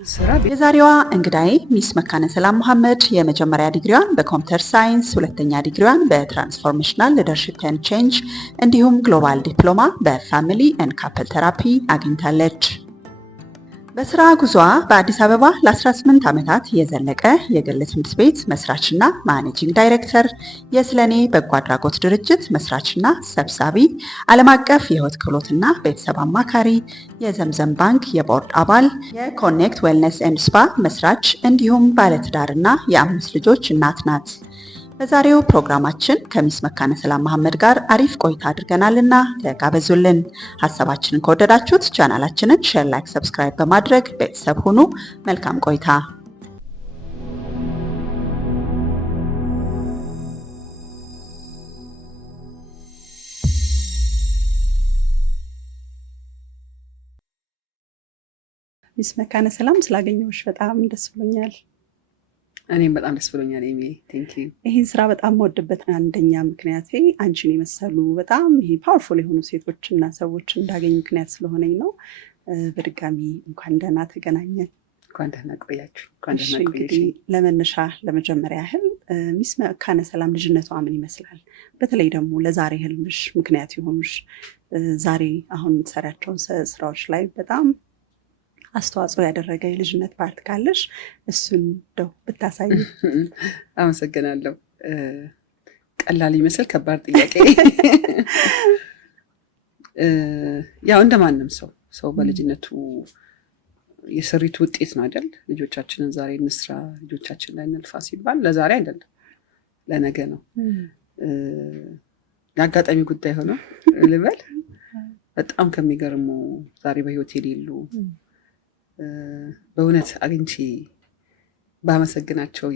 የዛሬዋ እንግዳዬ ሚስ መካነ ሰላም መሐመድ የመጀመሪያ ዲግሪዋን በኮምፒውተር ሳይንስ፣ ሁለተኛ ዲግሪዋን በትራንስፎርሜሽናል ሊደርሺፕ ኤንድ ቼንጅ እንዲሁም ግሎባል ዲፕሎማ በፋሚሊ ኤንድ ካፕል ቴራፒ አግኝታለች። በስራ ጉዟ በአዲስ አበባ ለ18 ዓመታት የዘለቀ የግል ትምህርት ቤት መስራችና ማኔጂንግ ዳይሬክተር፣ የስለኔ በጎ አድራጎት ድርጅት መስራችና ሰብሳቢ፣ ዓለም አቀፍ የህይወት ክህሎትና ቤተሰብ አማካሪ፣ የዘምዘም ባንክ የቦርድ አባል፣ የኮኔክት ዌልነስ ኤንድ ስፓ መስራች እንዲሁም ባለትዳርና የ5 ልጆች እናት ናት። በዛሬው ፕሮግራማችን ከሚስ መካነ ሰላም መሐመድ ጋር አሪፍ ቆይታ አድርገናልና ተጋበዙልን። ሀሳባችንን ከወደዳችሁት ቻናላችንን ሼር፣ ላይክ፣ ሰብስክራይብ በማድረግ ቤተሰብ ሁኑ። መልካም ቆይታ። ሚስ መካነ ሰላም ስላገኘሁሽ በጣም ደስ ብሎኛል። እኔም በጣም ደስ ብሎኛል ኤሚ፣ ቴንክ ዩ። ይህን ስራ በጣም ወድበት አንደኛ ምክንያት አንቺን የመሰሉ በጣም ይሄ ፓወርፉል የሆኑ ሴቶች እና ሰዎች እንዳገኝ ምክንያት ስለሆነኝ ነው። በድጋሚ እንኳን ደህና ተገናኘን። እንኳን ደህና ቆያችሁ። እንኳን ደህና ቆያችሁ። ለመነሻ ለመጀመሪያ ያህል ሚስ መካነ ሰላም ልጅነቷ ምን ይመስላል? በተለይ ደግሞ ለዛሬ ህልምሽ ምክንያት የሆኑሽ ዛሬ አሁን የምትሰሪያቸውን ስራዎች ላይ በጣም አስተዋጽኦ ያደረገ የልጅነት ፓርት ካለሽ እሱን እንደው ብታሳይ። አመሰግናለሁ። ቀላል ይመስል ከባድ ጥያቄ። ያው እንደማንም ሰው በልጅነቱ የስሪቱ ውጤት ነው አይደል? ልጆቻችንን ዛሬ እንስራ፣ ልጆቻችን ላይ እንልፋ ሲባል ለዛሬ አይደለም ለነገ ነው። የአጋጣሚ ጉዳይ ሆኖ ልበል በጣም ከሚገርሙ ዛሬ በህይወት የሌሉ በእውነት አግኝቼ ባመሰግናቸው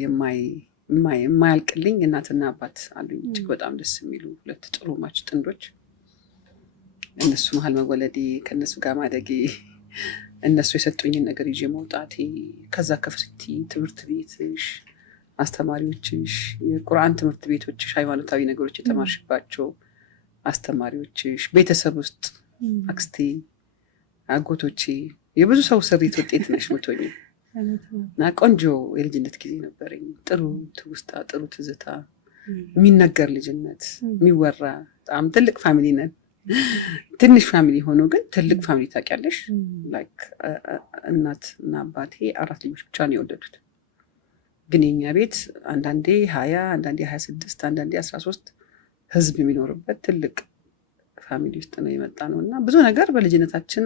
የማያልቅልኝ እናትና አባት አሉኝ። እጅግ በጣም ደስ የሚሉ ሁለት ጥሩ ማች ጥንዶች። እነሱ መሀል መወለዴ፣ ከእነሱ ጋር ማደጌ፣ እነሱ የሰጡኝን ነገር ይዤ መውጣቴ፣ ከዛ ከፍቲ ትምህርት ቤትሽ፣ አስተማሪዎችሽ፣ የቁርአን ትምህርት ቤቶችሽ፣ ሃይማኖታዊ ነገሮች የተማርሽባቸው አስተማሪዎችሽ፣ ቤተሰብ ውስጥ አክስቴ፣ አጎቶቼ፣ የብዙ ሰው ስሪት ውጤት ነሽ ምቶኝ እና ቆንጆ የልጅነት ጊዜ ነበረኝ። ጥሩ ትውስታ፣ ጥሩ ትዝታ፣ የሚነገር ልጅነት፣ የሚወራ በጣም ትልቅ ፋሚሊ ነን። ትንሽ ፋሚሊ ሆኖ ግን ትልቅ ፋሚሊ ታውቂያለሽ። ላይክ እናት እና አባቴ 4 ልጆች ብቻ ነው የወለዱት። ግን የኛ ቤት አንዳንዴ 20 አንዳንዴ 26 አንዳንዴ 13 ህዝብ የሚኖርበት ትልቅ ፋሚሊ ውስጥ ነው የመጣ ነው እና ብዙ ነገር በልጅነታችን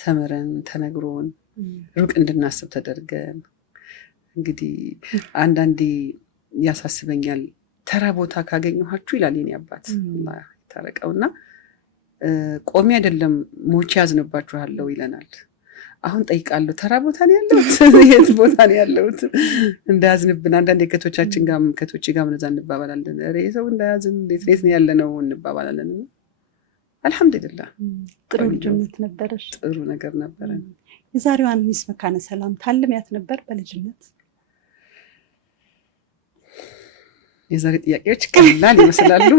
ተምረን ተነግሮን ሩቅ እንድናስብ ተደርገን እንግዲህ አንዳንዴ ያሳስበኛል። ተራ ቦታ ካገኘኋችሁ ይላል የኔ አባት ታረቀውና ቆሜ አይደለም ሞቼ ያዝንባችኋለሁ ይለናል። አሁን ጠይቃለሁ፣ ተራ ቦታ ነው ያለሁት? የት ቦታ ነው ያለሁት? እንዳያዝንብን አንዳንዴ ከቶቻችን ጋር ከቶቼ ጋር ምንዛ እንባባላለን። ኧረ ሰው እንዳያዝን እንዴት ነው ያለነው እንባባላለን። አልሐምዱሊላህ ጥሩ ልጅነት ነበረሽ። ጥሩ ነገር ነበረ። የዛሬዋን ሚስ መካነ ሰላም ታልሚያት ነበር በልጅነት? የዛሬ ጥያቄዎች ቀላል ይመስላሉ፣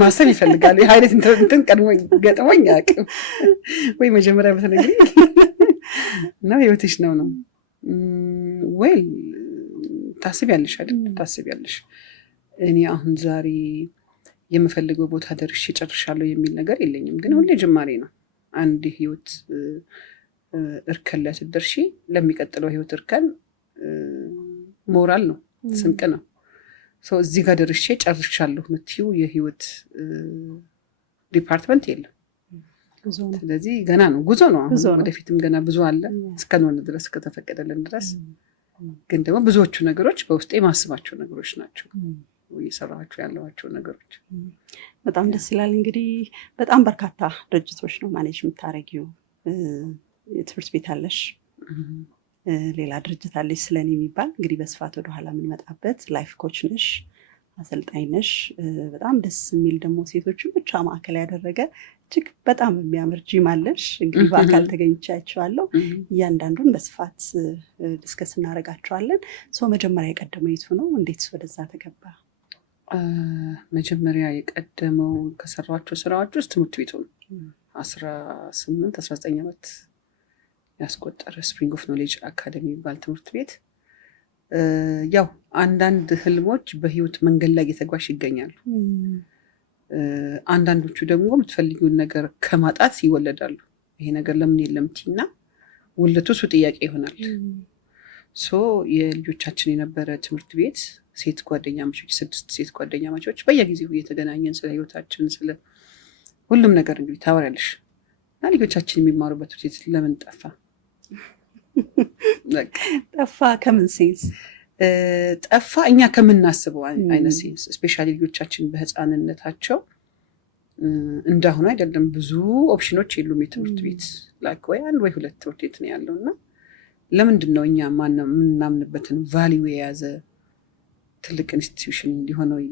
ማሰብ ይፈልጋሉ። የሀይለት እንትን ቀድሞ ገጥሞኝ አያውቅም። ወይ መጀመሪያ በተነግሪ ነው ህይወትሽ ነው ወይ ታስቢያለሽ አይደል? ታስቢያለሽ። እኔ አሁን ዛሬ የምፈልገው ቦታ ደርሼ ጨርሻለሁ የሚል ነገር የለኝም። ግን ሁሌ ጅማሬ ነው። አንድ ህይወት እርከን ላይ ስትደርሺ ለሚቀጥለው ህይወት እርከን ሞራል ነው፣ ስንቅ ነው። ሰው እዚህ ጋር ደርሼ ጨርሻለሁ የምትይው የህይወት ዲፓርትመንት የለም። ስለዚህ ገና ነው፣ ጉዞ ነው። አሁን ወደፊትም ገና ብዙ አለ እስከኖር ድረስ ከተፈቀደልን ድረስ። ግን ደግሞ ብዙዎቹ ነገሮች በውስጤ የማስባቸው ነገሮች ናቸው እየሰራችሁ ያለዋቸው ነገሮች። በጣም ደስ ይላል። እንግዲህ በጣም በርካታ ድርጅቶች ነው ማኔጅ የምታደርጊው። የትምህርት ቤት አለሽ፣ ሌላ ድርጅት አለሽ ስለኔ የሚባል እንግዲህ በስፋት ወደኋላ የምንመጣበት። ላይፍ ኮች ነሽ፣ አሰልጣኝ ነሽ። በጣም ደስ የሚል ደግሞ ሴቶችን ብቻ ማዕከል ያደረገ እጅግ በጣም የሚያምር ጂም አለሽ። እንግዲህ በአካል ተገኝቻቸዋለሁ። እያንዳንዱን በስፋት ዲስከስ እናደርጋቸዋለን። መጀመሪያ የቀደመው የቱ ነው? እንዴት ወደዛ ተገባ? መጀመሪያ የቀደመው ከሰራቸው ስራዎች ውስጥ ትምህርት ቤቱ ነው። 18-19 ዓመት ያስቆጠረ ስፕሪንግ ኦፍ ኖሌጅ አካደሚ የሚባል ትምህርት ቤት ያው አንዳንድ ህልሞች በህይወት መንገድ ላይ እየተጓሽ ይገኛሉ። አንዳንዶቹ ደግሞ የምትፈልጊውን ነገር ከማጣት ይወለዳሉ። ይሄ ነገር ለምን የለም ቲና ውለቱ እሱ ጥያቄ ይሆናል። ሶ የልጆቻችን የነበረ ትምህርት ቤት ሴት ጓደኛ ማቾች 6 ሴት ጓደኛ ማቾች በየጊዜው እየተገናኘን ስለ ህይወታችን ስለ ሁሉም ነገር እንግዲህ ታወራለሽ እና ልጆቻችን የሚማሩበት ትምህርት ቤት ለምን ጠፋ? ጠፋ ከምን ሴንስ ጠፋ? እኛ ከምናስበው አይነት ሴንስ ስፔሻሊ ልጆቻችን በህፃንነታቸው እንዳሁኑ አይደለም። ብዙ ኦፕሽኖች የሉም የትምህርት ቤት ላይክ ወይ አንድ ወይ ሁለት ትምህርት ቤት ነው ያለው እና ለምንድን ነው እኛ የምናምንበትን ቫሊዩ የያዘ ትልቅ ኢንስቲትዩሽን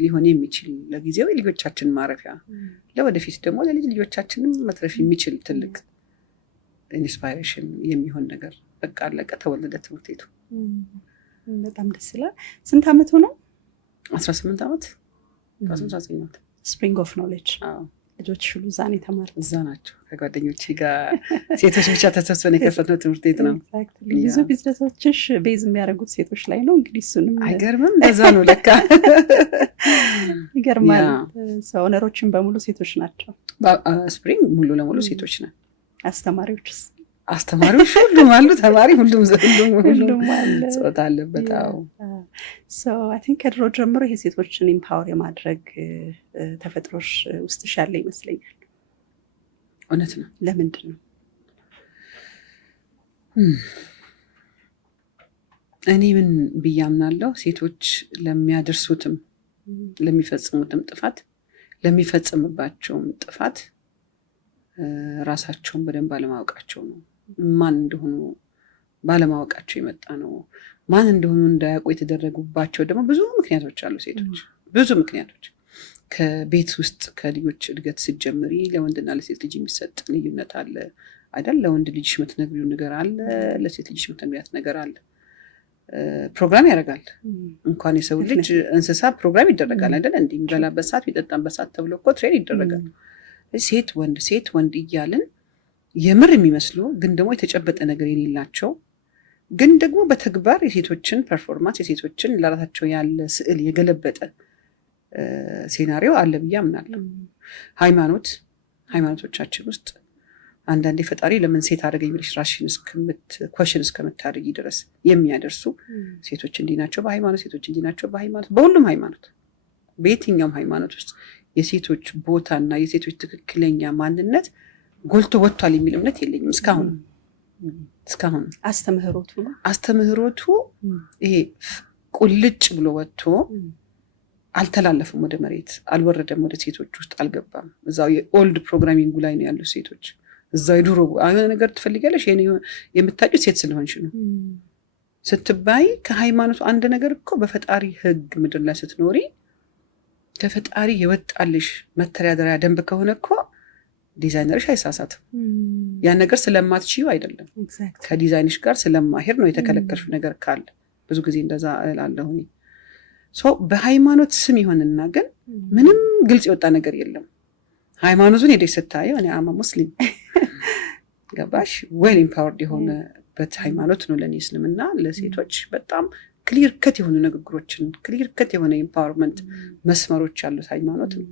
ሊሆን የሚችል ለጊዜው የልጆቻችን ማረፊያ ለወደፊት ደግሞ ለልጅ ልጆቻችንም መትረፍ የሚችል ትልቅ ኢንስፓይሬሽን የሚሆን ነገር በቃ አለቀ፣ ተወለደ ትምህርት ቤቱ። በጣም ደስ ይላል። ስንት ዓመቱ ነው? 18 ዓመት 19 ዓመት። ስፕሪንግ ኦፍ ኖሌጅ ልጆች ሁሉ እዛ ነው የተማሩት። እዛ ናቸው ከጓደኞቼ ጋር ሴቶች ብቻ ተሰብስበን የከፈትነው ትምህርት ቤት ነው። ብዙ ቢዝነሶችሽ ቤዝ የሚያደርጉት ሴቶች ላይ ነው። እንግዲህ እሱንም አይገርምም? እንደዛ ነው ለካ። ይገርማል። ኦነሮችን በሙሉ ሴቶች ናቸው። ስፕሪንግ ሙሉ ለሙሉ ሴቶች ነን። አስተማሪዎችስ? አስተማሪዎች ሁሉም አሉ። ተማሪ ሁሉም ጾታ አለበት። አይ ቲንክ ከድሮ ጀምሮ ይሄ ሴቶችን ኢምፓወር የማድረግ ተፈጥሮሽ ውስጥሽ ያለ ይመስለኛል። እውነት ነው። ለምንድን ነው? እኔ ምን ብዬ አምናለሁ፣ ሴቶች ለሚያደርሱትም ለሚፈጽሙትም ጥፋት ለሚፈጽምባቸውም ጥፋት ራሳቸውን በደንብ ባለማወቃቸው ነው። ማን እንደሆኑ ባለማወቃቸው የመጣ ነው። ማን እንደሆኑ እንዳያውቁ የተደረጉባቸው ደግሞ ብዙ ምክንያቶች አሉ። ሴቶች ብዙ ምክንያቶች ከቤት ውስጥ ከልጆች እድገት ስትጀምሪ ለወንድና ለሴት ልጅ የሚሰጥ ልዩነት አለ አይደል? ለወንድ ልጅሽ የምትነግሪው ነገር አለ፣ ለሴት ልጅሽ የምትነግሪያት ነገር አለ። ፕሮግራም ያደርጋል። እንኳን የሰው ልጅ እንስሳ ፕሮግራም ይደረጋል አይደል? እንዲህ የሚበላበት ሰዓት የሚጠጣበት ሰዓት ተብሎ እኮ ትሬን ይደረጋል። ሴት ወንድ እያልን የምር የሚመስሉ ግን ደግሞ የተጨበጠ ነገር የሌላቸው ግን ደግሞ በተግባር የሴቶችን ፐርፎርማንስ የሴቶችን ለራሳቸው ያለ ስዕል የገለበጠ ሴናሪዮ አለ ብዬ አምናለሁ። ሃይማኖቶቻችን ውስጥ አንዳንዴ ፈጣሪ ለምን ሴት አደረገኝ ብለሽ ራስሽን ኮሽን እስከምታደርጊ ድረስ የሚያደርሱ ሴቶች እንዲህ ናቸው በሃይማኖት፣ ሴቶች እንዲህ ናቸው በሃይማኖት። በሁሉም ሃይማኖት በየትኛውም ሃይማኖት ውስጥ የሴቶች ቦታና የሴቶች ትክክለኛ ማንነት ጎልቶ ወጥቷል የሚል እምነት የለኝም እስካሁን። አስተምህሮቱ ይሄ ቁልጭ ብሎ ወጥቶ አልተላለፈም፣ ወደ መሬት አልወረደም፣ ወደ ሴቶች ውስጥ አልገባም። እዛው የኦልድ ፕሮግራሚንጉ ላይ ነው ያሉ ሴቶች። እዛው የድሮ ነገር ትፈልጊያለሽ የምታጭት ሴት ስለሆንሽ ነው ስትባይ ከሃይማኖቱ አንድ ነገር እኮ በፈጣሪ ህግ ምድር ላይ ስትኖሪ ከፈጣሪ የወጣልሽ መተዳደሪያ ደንብ ከሆነ እኮ ዲዛይነርሽ አይሳሳትም። ያን ነገር ስለማትችዩ አይደለም፣ ከዲዛይንሽ ጋር ስለማሄድ ነው የተከለከልሽው ነገር ካለ። ብዙ ጊዜ እንደዛ እላለሁ። በሃይማኖት ስም ይሆንና ግን ምንም ግልጽ የወጣ ነገር የለም። ሃይማኖቱን ሄደሽ ስታየው እኔ አማ ሙስሊም ገባሽ ዌል ኢምፓወርድ የሆነበት ሃይማኖት ነው ለእኔ እስልምና። ለሴቶች በጣም ክሊር ከት የሆኑ ንግግሮችን ክሊር ከት የሆነ ኢምፓወርመንት መስመሮች ያሉት ሃይማኖት ነው።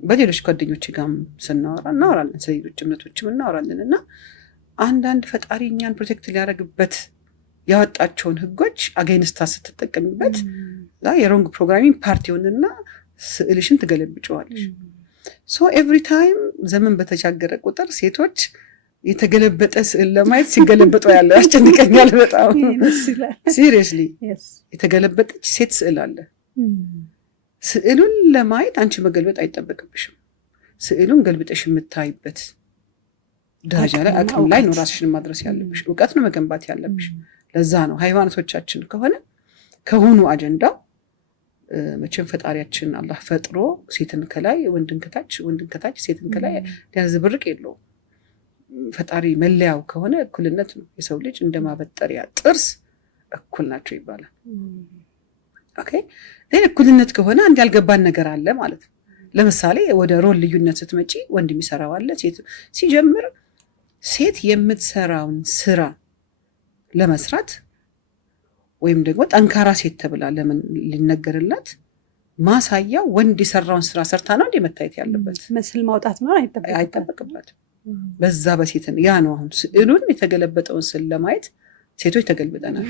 በሌሎች ጓደኞች ጋርም ስናወራ እናወራለን፣ ስለሌሎች እምነቶችም እናወራለን። እና አንዳንድ ፈጣሪ እኛን ፕሮቴክት ሊያደርግበት ያወጣቸውን ህጎች አጋይንስታ ስትጠቀሚበት የሮንግ ፕሮግራሚንግ ፓርቲውንና ስዕልሽን ትገለብጨዋለሽ። ኤቭሪ ታይም ዘመን በተሻገረ ቁጥር ሴቶች የተገለበጠ ስዕል ለማየት ሲገለበጡ ያለ ያስጨንቀኛል በጣም ሲሪየስሊ። የተገለበጠች ሴት ስዕል አለ። ስዕሉን ለማየት አንቺ መገልበጥ አይጠበቅብሽም። ስዕሉን ገልብጠሽ የምታይበት ደረጃ ላይ አቅም ላይ ነው ራስሽን ማድረስ ያለብሽ። እውቀት ነው መገንባት ያለብሽ። ለዛ ነው ሃይማኖቶቻችን ከሆኑ አጀንዳው መቼም ፈጣሪያችን አላህ ፈጥሮ ሴትን ከላይ ወንድን ከታች ሴትን ከላይ ሊያዝብርቅ የለውም። ፈጣሪ መለያው ከሆነ እኩልነት ነው። የሰው ልጅ እንደማበጠሪያ ጥርስ እኩል ናቸው ይባላል። ኦኬ እኩልነት ከሆነ አንድ ያልገባን ነገር አለ ማለት ነው። ለምሳሌ ወደ ሮል ልዩነት ስትመጪ ወንድ የሚሰራው አለ፣ ሴት ሲጀምር ሴት የምትሰራውን ስራ ለመስራት ወይም ደግሞ ጠንካራ ሴት ተብላ ለምን ሊነገርላት ማሳያ ወንድ የሰራውን ስራ ሰርታ ነው እንደ መታየት ያለበት። ምስል ማውጣት ነው አይጠበቅባትም። በዛ በሴትን ያ ነው አሁን ስዕሉን የተገለበጠውን ስዕል ለማየት ሴቶች ተገልብጠናል።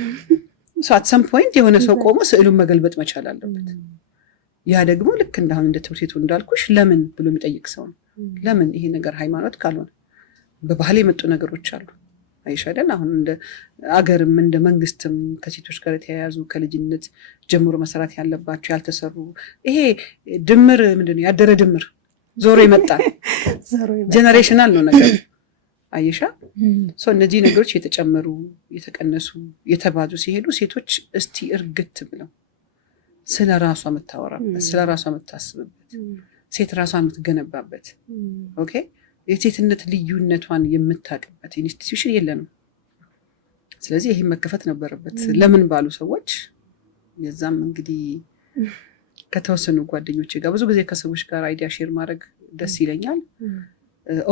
አት ሰም ፖይንት የሆነ ሰው ቆሞ ስዕሉን መገልበጥ መቻል አለበት። ያ ደግሞ ልክ እንዳሁን እንደ ትምህርት ቤቱ እንዳልኩሽ ለምን ብሎ የሚጠይቅ ሰው ነው። ለምን ይሄ ነገር ሃይማኖት ካልሆነ በባህል የመጡ ነገሮች አሉ አይሻደል። አሁን እንደ አገርም እንደ መንግስትም ከሴቶች ጋር የተያያዙ ከልጅነት ጀምሮ መሰራት ያለባቸው ያልተሰሩ ይሄ ድምር ምንድነው ያደረ ድምር ዞሮ ይመጣል ጄኔሬሽናል ነው ነገር አይሻ። እነዚህ ነገሮች የተጨመሩ የተቀነሱ የተባዙ ሲሄዱ ሴቶች እስቲ እርግት ብለው ስለ ራሷ የምታወራበት ስለ ራሷ የምታስብበት ሴት ራሷን የምትገነባበት ኦኬ የሴትነት ልዩነቷን የምታውቅበት ኢንስቲትዩሽን የለንም። ስለዚህ ይሄ መከፈት ነበረበት ለምን ባሉ ሰዎች። የዛም እንግዲህ ከተወሰኑ ጓደኞቼ ጋር ብዙ ጊዜ ከሰዎች ጋር አይዲያ ሼር ማድረግ ደስ ይለኛል።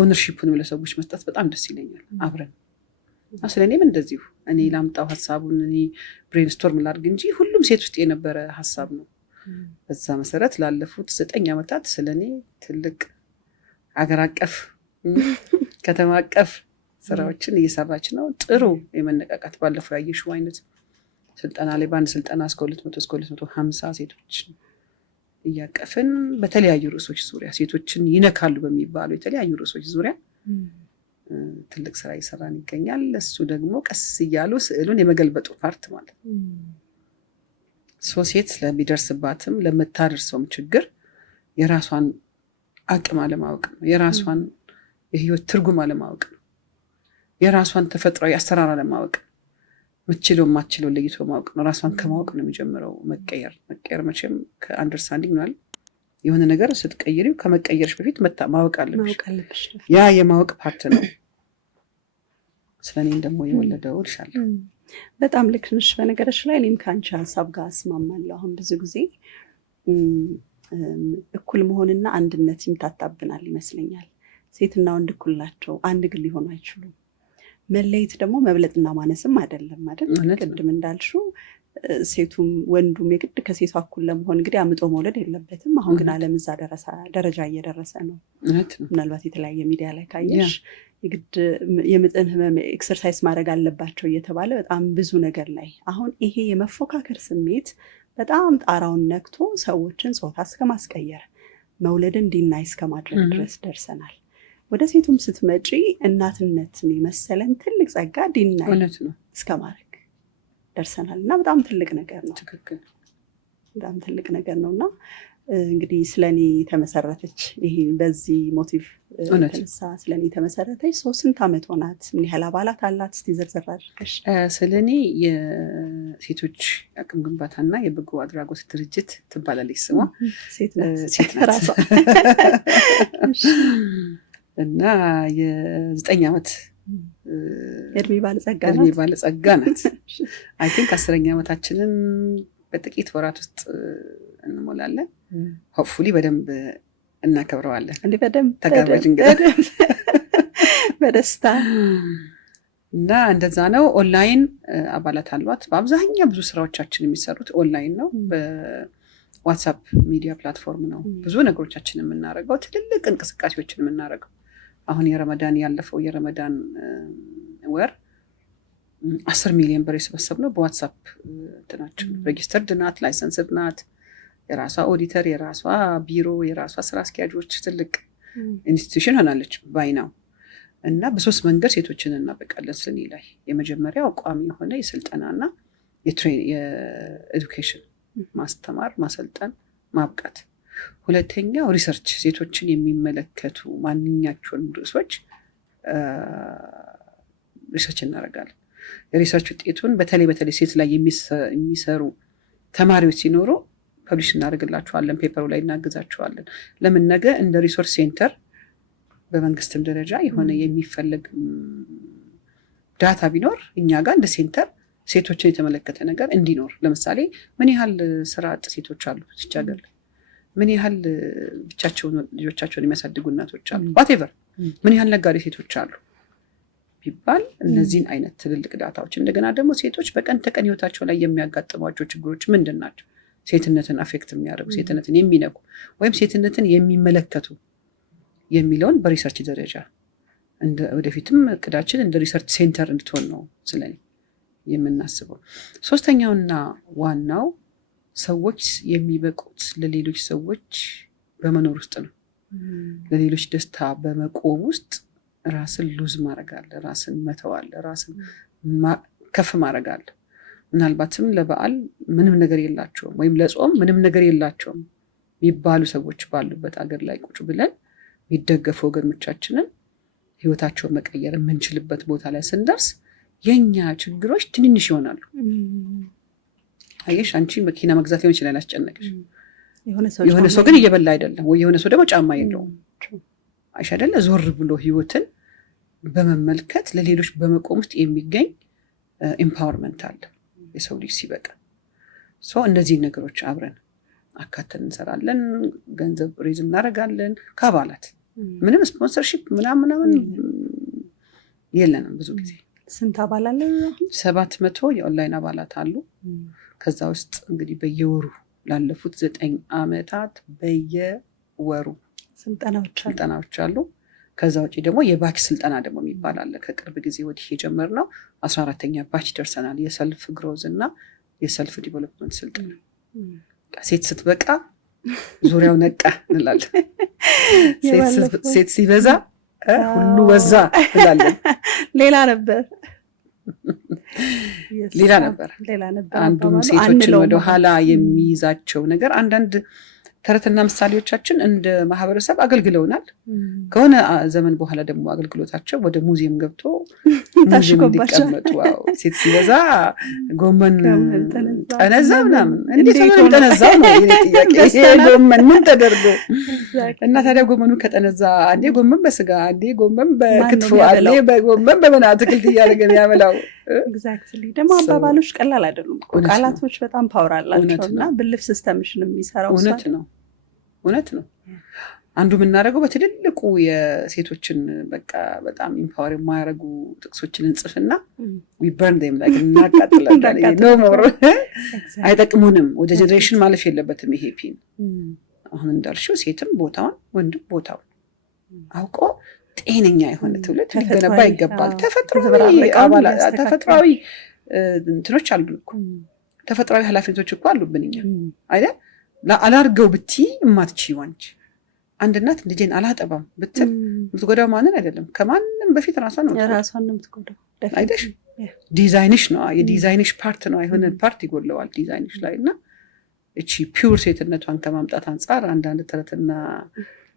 ኦነርሺፑን ለሰዎች መስጠት በጣም ደስ ይለኛል አብረን። ስለኔም እንደዚሁ እኔ ላምጣው ሐሳቡን እኔ ብሬንስቶርም ላድርግ እንጂ ሁሉም ሴት ውስጥ የነበረ ሐሳብ ነው። በዛ መሰረት ላለፉት 9 ዓመታት ስለኔ ትልቅ አገር አቀፍ ከተማ አቀፍ ስራዎችን እየሰራች ነው። ጥሩ የመነቃቃት ባለፈው ያየሽው አይነት ስልጠና ላይ በአንድ ስልጠና እስከ 200 እስከ 250 ሴቶች እያቀፍን በተለያዩ ርዕሶች ዙሪያ ሴቶችን ይነካሉ በሚባሉ የተለያዩ ርዕሶች ዙሪያ ትልቅ ስራ እየሰራን ይገኛል። እሱ ደግሞ ቀስ እያሉ ስዕሉን የመገልበጡ ፓርት ማለት ነው። ሴት ለሚደርስባትም ለምታደርሰውም ችግር የራሷን አቅም አለማወቅ ነው። የራሷን የህይወት ትርጉም አለማወቅ ነው። የራሷን ተፈጥሯዊ አሰራር አለማወቅ፣ ምችለው ማችለው ለይቶ ማወቅ ነው። ራሷን ከማወቅ ነው የሚጀምረው መቀየር መቼም ከአንደርስታንዲንግ ነው። የሆነ ነገር ስትቀይሪው ከመቀየርሽ በፊት ማወቅ አለብሽ። ያ የማወቅ ፓርት ነው። ስለኔ ደግሞ የወለደው ልሻለሁ። በጣም ልክ ነሽ። በነገርሽ ላይ እኔም ከአንቺ ሀሳብ ጋር እስማማለሁ። አሁን ብዙ ጊዜ እኩል መሆንና አንድነት ይምታታብናል ይመስለኛል። ሴትና ወንድ እኩል ናቸው፣ አንድ ግን ሊሆኑ አይችሉም። መለየት ደግሞ መብለጥና ማነስም አይደለም አይደል? ቅድም እንዳልሽው ሴቱም ወንዱም የግድ ከሴቷ እኩል ለመሆን እንግዲህ አምጦ መውለድ የለበትም። አሁን ግን ዓለም እዛ ደረጃ እየደረሰ ነው። ምናልባት የተለያየ ሚዲያ ላይ ካየሽ የግድ የምጥን ህመም ኤክሰርሳይዝ ማድረግ አለባቸው እየተባለ በጣም ብዙ ነገር ላይ አሁን ይሄ የመፎካከር ስሜት በጣም ጣራውን ነክቶ ሰዎችን ጾታ እስከ ማስቀየር መውለድን ዲናይ እስከ ማድረግ ድረስ ደርሰናል። ወደ ሴቱም ስትመጪ እናትነትን የመሰለን ትልቅ ጸጋ ዲናይ እስከ ማድረግ ደርሰናል እና በጣም ትልቅ ነገር ነው። ትክክል፣ በጣም ትልቅ ነገር ነው። እና እንግዲህ ስለኔ ተመሰረተች ይሄ በዚህ ሞቲቭ ተነሳ ስለኔ ተመሰረተች። ስንት ዓመት ሆናት? ምን ያህል አባላት አላት? እስቲ ዝርዝር አድርገሽ። ስለኔ የሴቶች አቅም ግንባታና የበጎ አድራጎት ድርጅት ትባላለች ስሟ። ሴት ናት እና የ9 ዓመት እድሜ ባለጸጋ ናት። አይ ቲንክ 10ኛ ዓመታችንን በጥቂት ወራት ውስጥ እንሞላለን። ሆፕፉሊ በደንብ እናከብረዋለን። እንዴ በደንብ ተጋባዥ እንግዲህ በደስታ እና እንደዛ ነው። ኦንላይን አባላት አሏት። በአብዛኛው ብዙ ስራዎቻችን የሚሰሩት ኦንላይን ነው። በዋትስአፕ ሚዲያ ፕላትፎርም ነው ብዙ ነገሮቻችን የምናደርገው፣ ትልልቅ እንቅስቃሴዎችን የምናደርገው። አሁን ያለፈው የረመዳን ወር 10 ሚሊዮን ብር የሰበሰብነው በዋትስአፕ እንትናችን ሬጂስተርድ ናት፣ ላይሰንስድ ናት፣ የራሷ ኦዲተር፣ የራሷ ቢሮ፣ የራሷ ስራ አስኪያጆች ትልቅ ኢንስቲትዩሽን ሆናለች ባይናው። እና በ3 መንገድ ሴቶችን እናበቃለን። ስለኔ ላይ የመጀመሪያው ቋሚ የሆነ የስልጠናና የኤዱኬሽን ማስተማር፣ ማሰልጠን፣ ማብቃት። ሁለተኛው ሪሰርች፣ ሴቶችን የሚመለከቱ ማንኛቸውን ርዕሶች ሪሰርች እናደርጋለን። የሪሰርች ውጤቱን በተለይ ሴት ላይ የሚሰሩ ተማሪዎች ሲኖሩ ፐብሊሽ እናደርግላቸዋለን፣ ፔፐሩ ላይ እናግዛቸዋለን። ለምን ነገ እንደ ሪሶርስ ሴንተር በመንግስትም ደረጃ የሆነ የሚፈለግ ዳታ ቢኖር እኛ ጋር እንደ ሴንተር ሴቶችን የተመለከተ ነገር እንዲኖር፣ ለምሳሌ ምን ያህል ስራ አጥ ሴቶች አሉ ሲቻገር ላይ፣ ምን ያህል ብቻቸውን ልጆቻቸውን የሚያሳድጉ እናቶች አሉ፣ ዋቴቨር ምን ያህል ነጋዴ ሴቶች አሉ። ቢባል እነዚህን አይነት ትልልቅ ዳታዎች እንደገና ደግሞ ሴቶች በቀን ተቀን ህይወታቸው ላይ የሚያጋጥሟቸው ችግሮች ምንድን ናቸው? ሴትነትን አፌክት የሚያደርጉ ሴትነትን የሚነኩ ወይም ሴትነትን የሚመለከቱ የሚለውን በሪሰርች ደረጃ ወደፊትም እቅዳችን እንደ ሪሰርች ሴንተር እንድትሆን ነው ስለኔ የምናስበው። ሶስተኛውና ዋናው ሰዎች የሚበቁት ለሌሎች ሰዎች በመኖር ውስጥ ነው። ለሌሎች ደስታ በመቆም ውስጥ ራስን ሉዝ ማድረግ አለ፣ ራስን መተው አለ፣ ራስን ከፍ ማድረግ አለ። ምናልባትም ለበዓል ምንም ነገር የላቸውም ወይም ለጾም ምንም ነገር የላቸውም የሚባሉ ሰዎች ባሉበት አገር ላይ ቁጭ ብለን የሚደገፉ ወገኖቻችንን ህይወታቸውን መቀየር የምንችልበት ቦታ ላይ ስንደርስ የኛ ችግሮች ትንንሽ ይሆናሉ። አየሽ፣ አንቺ መኪና መግዛት ሊሆን ይችላል ያስጨነቅሽ፣ የሆነ ሰው ግን እየበላ አይደለም ወይ የሆነ ሰው ደግሞ ጫማ የለውም። አይሽ አይደለ? ዞር ብሎ ህይወትን በመመልከት ለሌሎች በመቆም ውስጥ የሚገኝ ኤምፓወርመንት አለ የሰው ልጅ ሲበቃ። እነዚህ ነገሮች አብረን አካተን እንሰራለን። ገንዘብ ሬዝ እናደርጋለን ከአባላት ምንም ስፖንሰርሺፕ ምናምን የለንም። ብዙ ጊዜ ስንት አባል አለ? 700 የኦንላይን አባላት አሉ። ከዛ ውስጥ እንግዲህ በየወሩ ላለፉት 9 ዓመታት በየወሩ ስልጠናዎች አሉ። ከዛ ውጪ ደግሞ የባች ስልጠና ደግሞ የሚባል አለ። ከቅርብ ጊዜ ወዲህ የጀመርነው 14ኛ ባች ደርሰናል። የሰልፍ ግሮዝ እና የሰልፍ ዲቨሎፕመንት ስልጠና። ሴት ስትበቃ ዙሪያው ነቃ እንላለን። ሴት ሲበዛ ሁሉ ወዛ እንላለን። ሌላ ነበር። አንዱም ሴቶችን ወደኋላ የሚይዛቸው ነገር አንዳንድ ተረትና ምሳሌዎቻችን እንደ ማህበረሰብ አገልግለውናል። ከሆነ ዘመን በኋላ ደግሞ አገልግሎታቸው ወደ ሙዚየም ገብቶ ሙዚየም እንዲቀመጡ። ሴት ሲበዛ ጎመን ጠነዛ ምናምን እንዴት ነው ጠነዛው ነው ጥያቄ። ጎመን ምን ተደርጎ እና ታዲያ ጎመኑ ከጠነዛ አንዴ ጎመን በስጋ አንዴ ጎመን በክትፎ አንዴ ጎመን በምን አትክልት እያደረገ የሚያበላው። ኤግዛክትሊ። ደግሞ አባባሎች ቀላል አይደሉም። ቃላቶች በጣም ፓወር አላቸው እና ብልፍ ሲስተምሽን የሚሰራው እውነት ነው። አንዱ የምናደርገው በትልልቁ የሴቶችን በቃ በጣም ኢምፓወር የማያደርጉ ጥቅሶችን እንጽፍና ዊበርን ም ላይ እናቃጥላለን። አይጠቅሙንም። ወደ ጀኔሬሽን ማለፍ የለበትም ይሄ ፒን። አሁን እንዳልሽው ሴትም ቦታውን ወንድም ቦታውን አውቆ ጤነኛ የሆነ ትውልድ ሊገነባ ይገባል። ተፈጥሯዊ እንትኖች አሉ እኮ፣ ተፈጥሯዊ ኃላፊነቶች እኮ አሉብን እኛ አይደል? አላርገው ብቲ እማትችይው አንቺ አንድ እናት ልጄን አላጠባም ብትል የምትጎዳው ማንን አይደለም፣ ከማንም በፊት ራሷን ነው የምትጎዳው አይደሽ? ዲዛይንሽ ነው፣ የዲዛይንሽ ፓርት ነው። የሆነ ፓርት ይጎለዋል ዲዛይንሽ ላይ እና እቺ ፒውር ሴትነቷን ከማምጣት አንጻር አንዳንድ ተረትና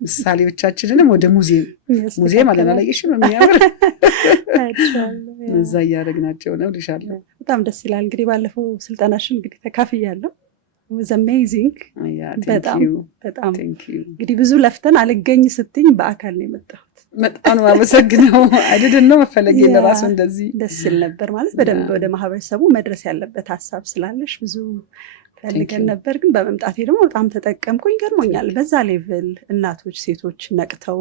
ምሳሌዎቻችንንም ወደ ሙዚየም አለናለየሽም የሚያምር እዛ እያደረግናቸው ነው ልሻለሁ። በጣም ደስ ይላል። እንግዲህ ባለፈው ስልጠናሽን እንግዲህ ተካፍያለሁ። was amazing። በጣም እንግዲህ ብዙ ለፍተን አልገኝ ስትኝ በአካል ነው የመጣሁት። በጣም ነው አመሰግነው። አይደለም ነው መፈለግ ለራሱ እንደዚህ ደስ ይል ነበር ማለት በደንብ ወደ ማህበረሰቡ መድረስ ያለበት ሀሳብ ስላለሽ ብዙ ፈልገን ነበር፣ ግን በመምጣቴ ደግሞ በጣም ተጠቀምኩኝ። ገርሞኛል። በዛ ሌቭል እናቶች ሴቶች ነቅተው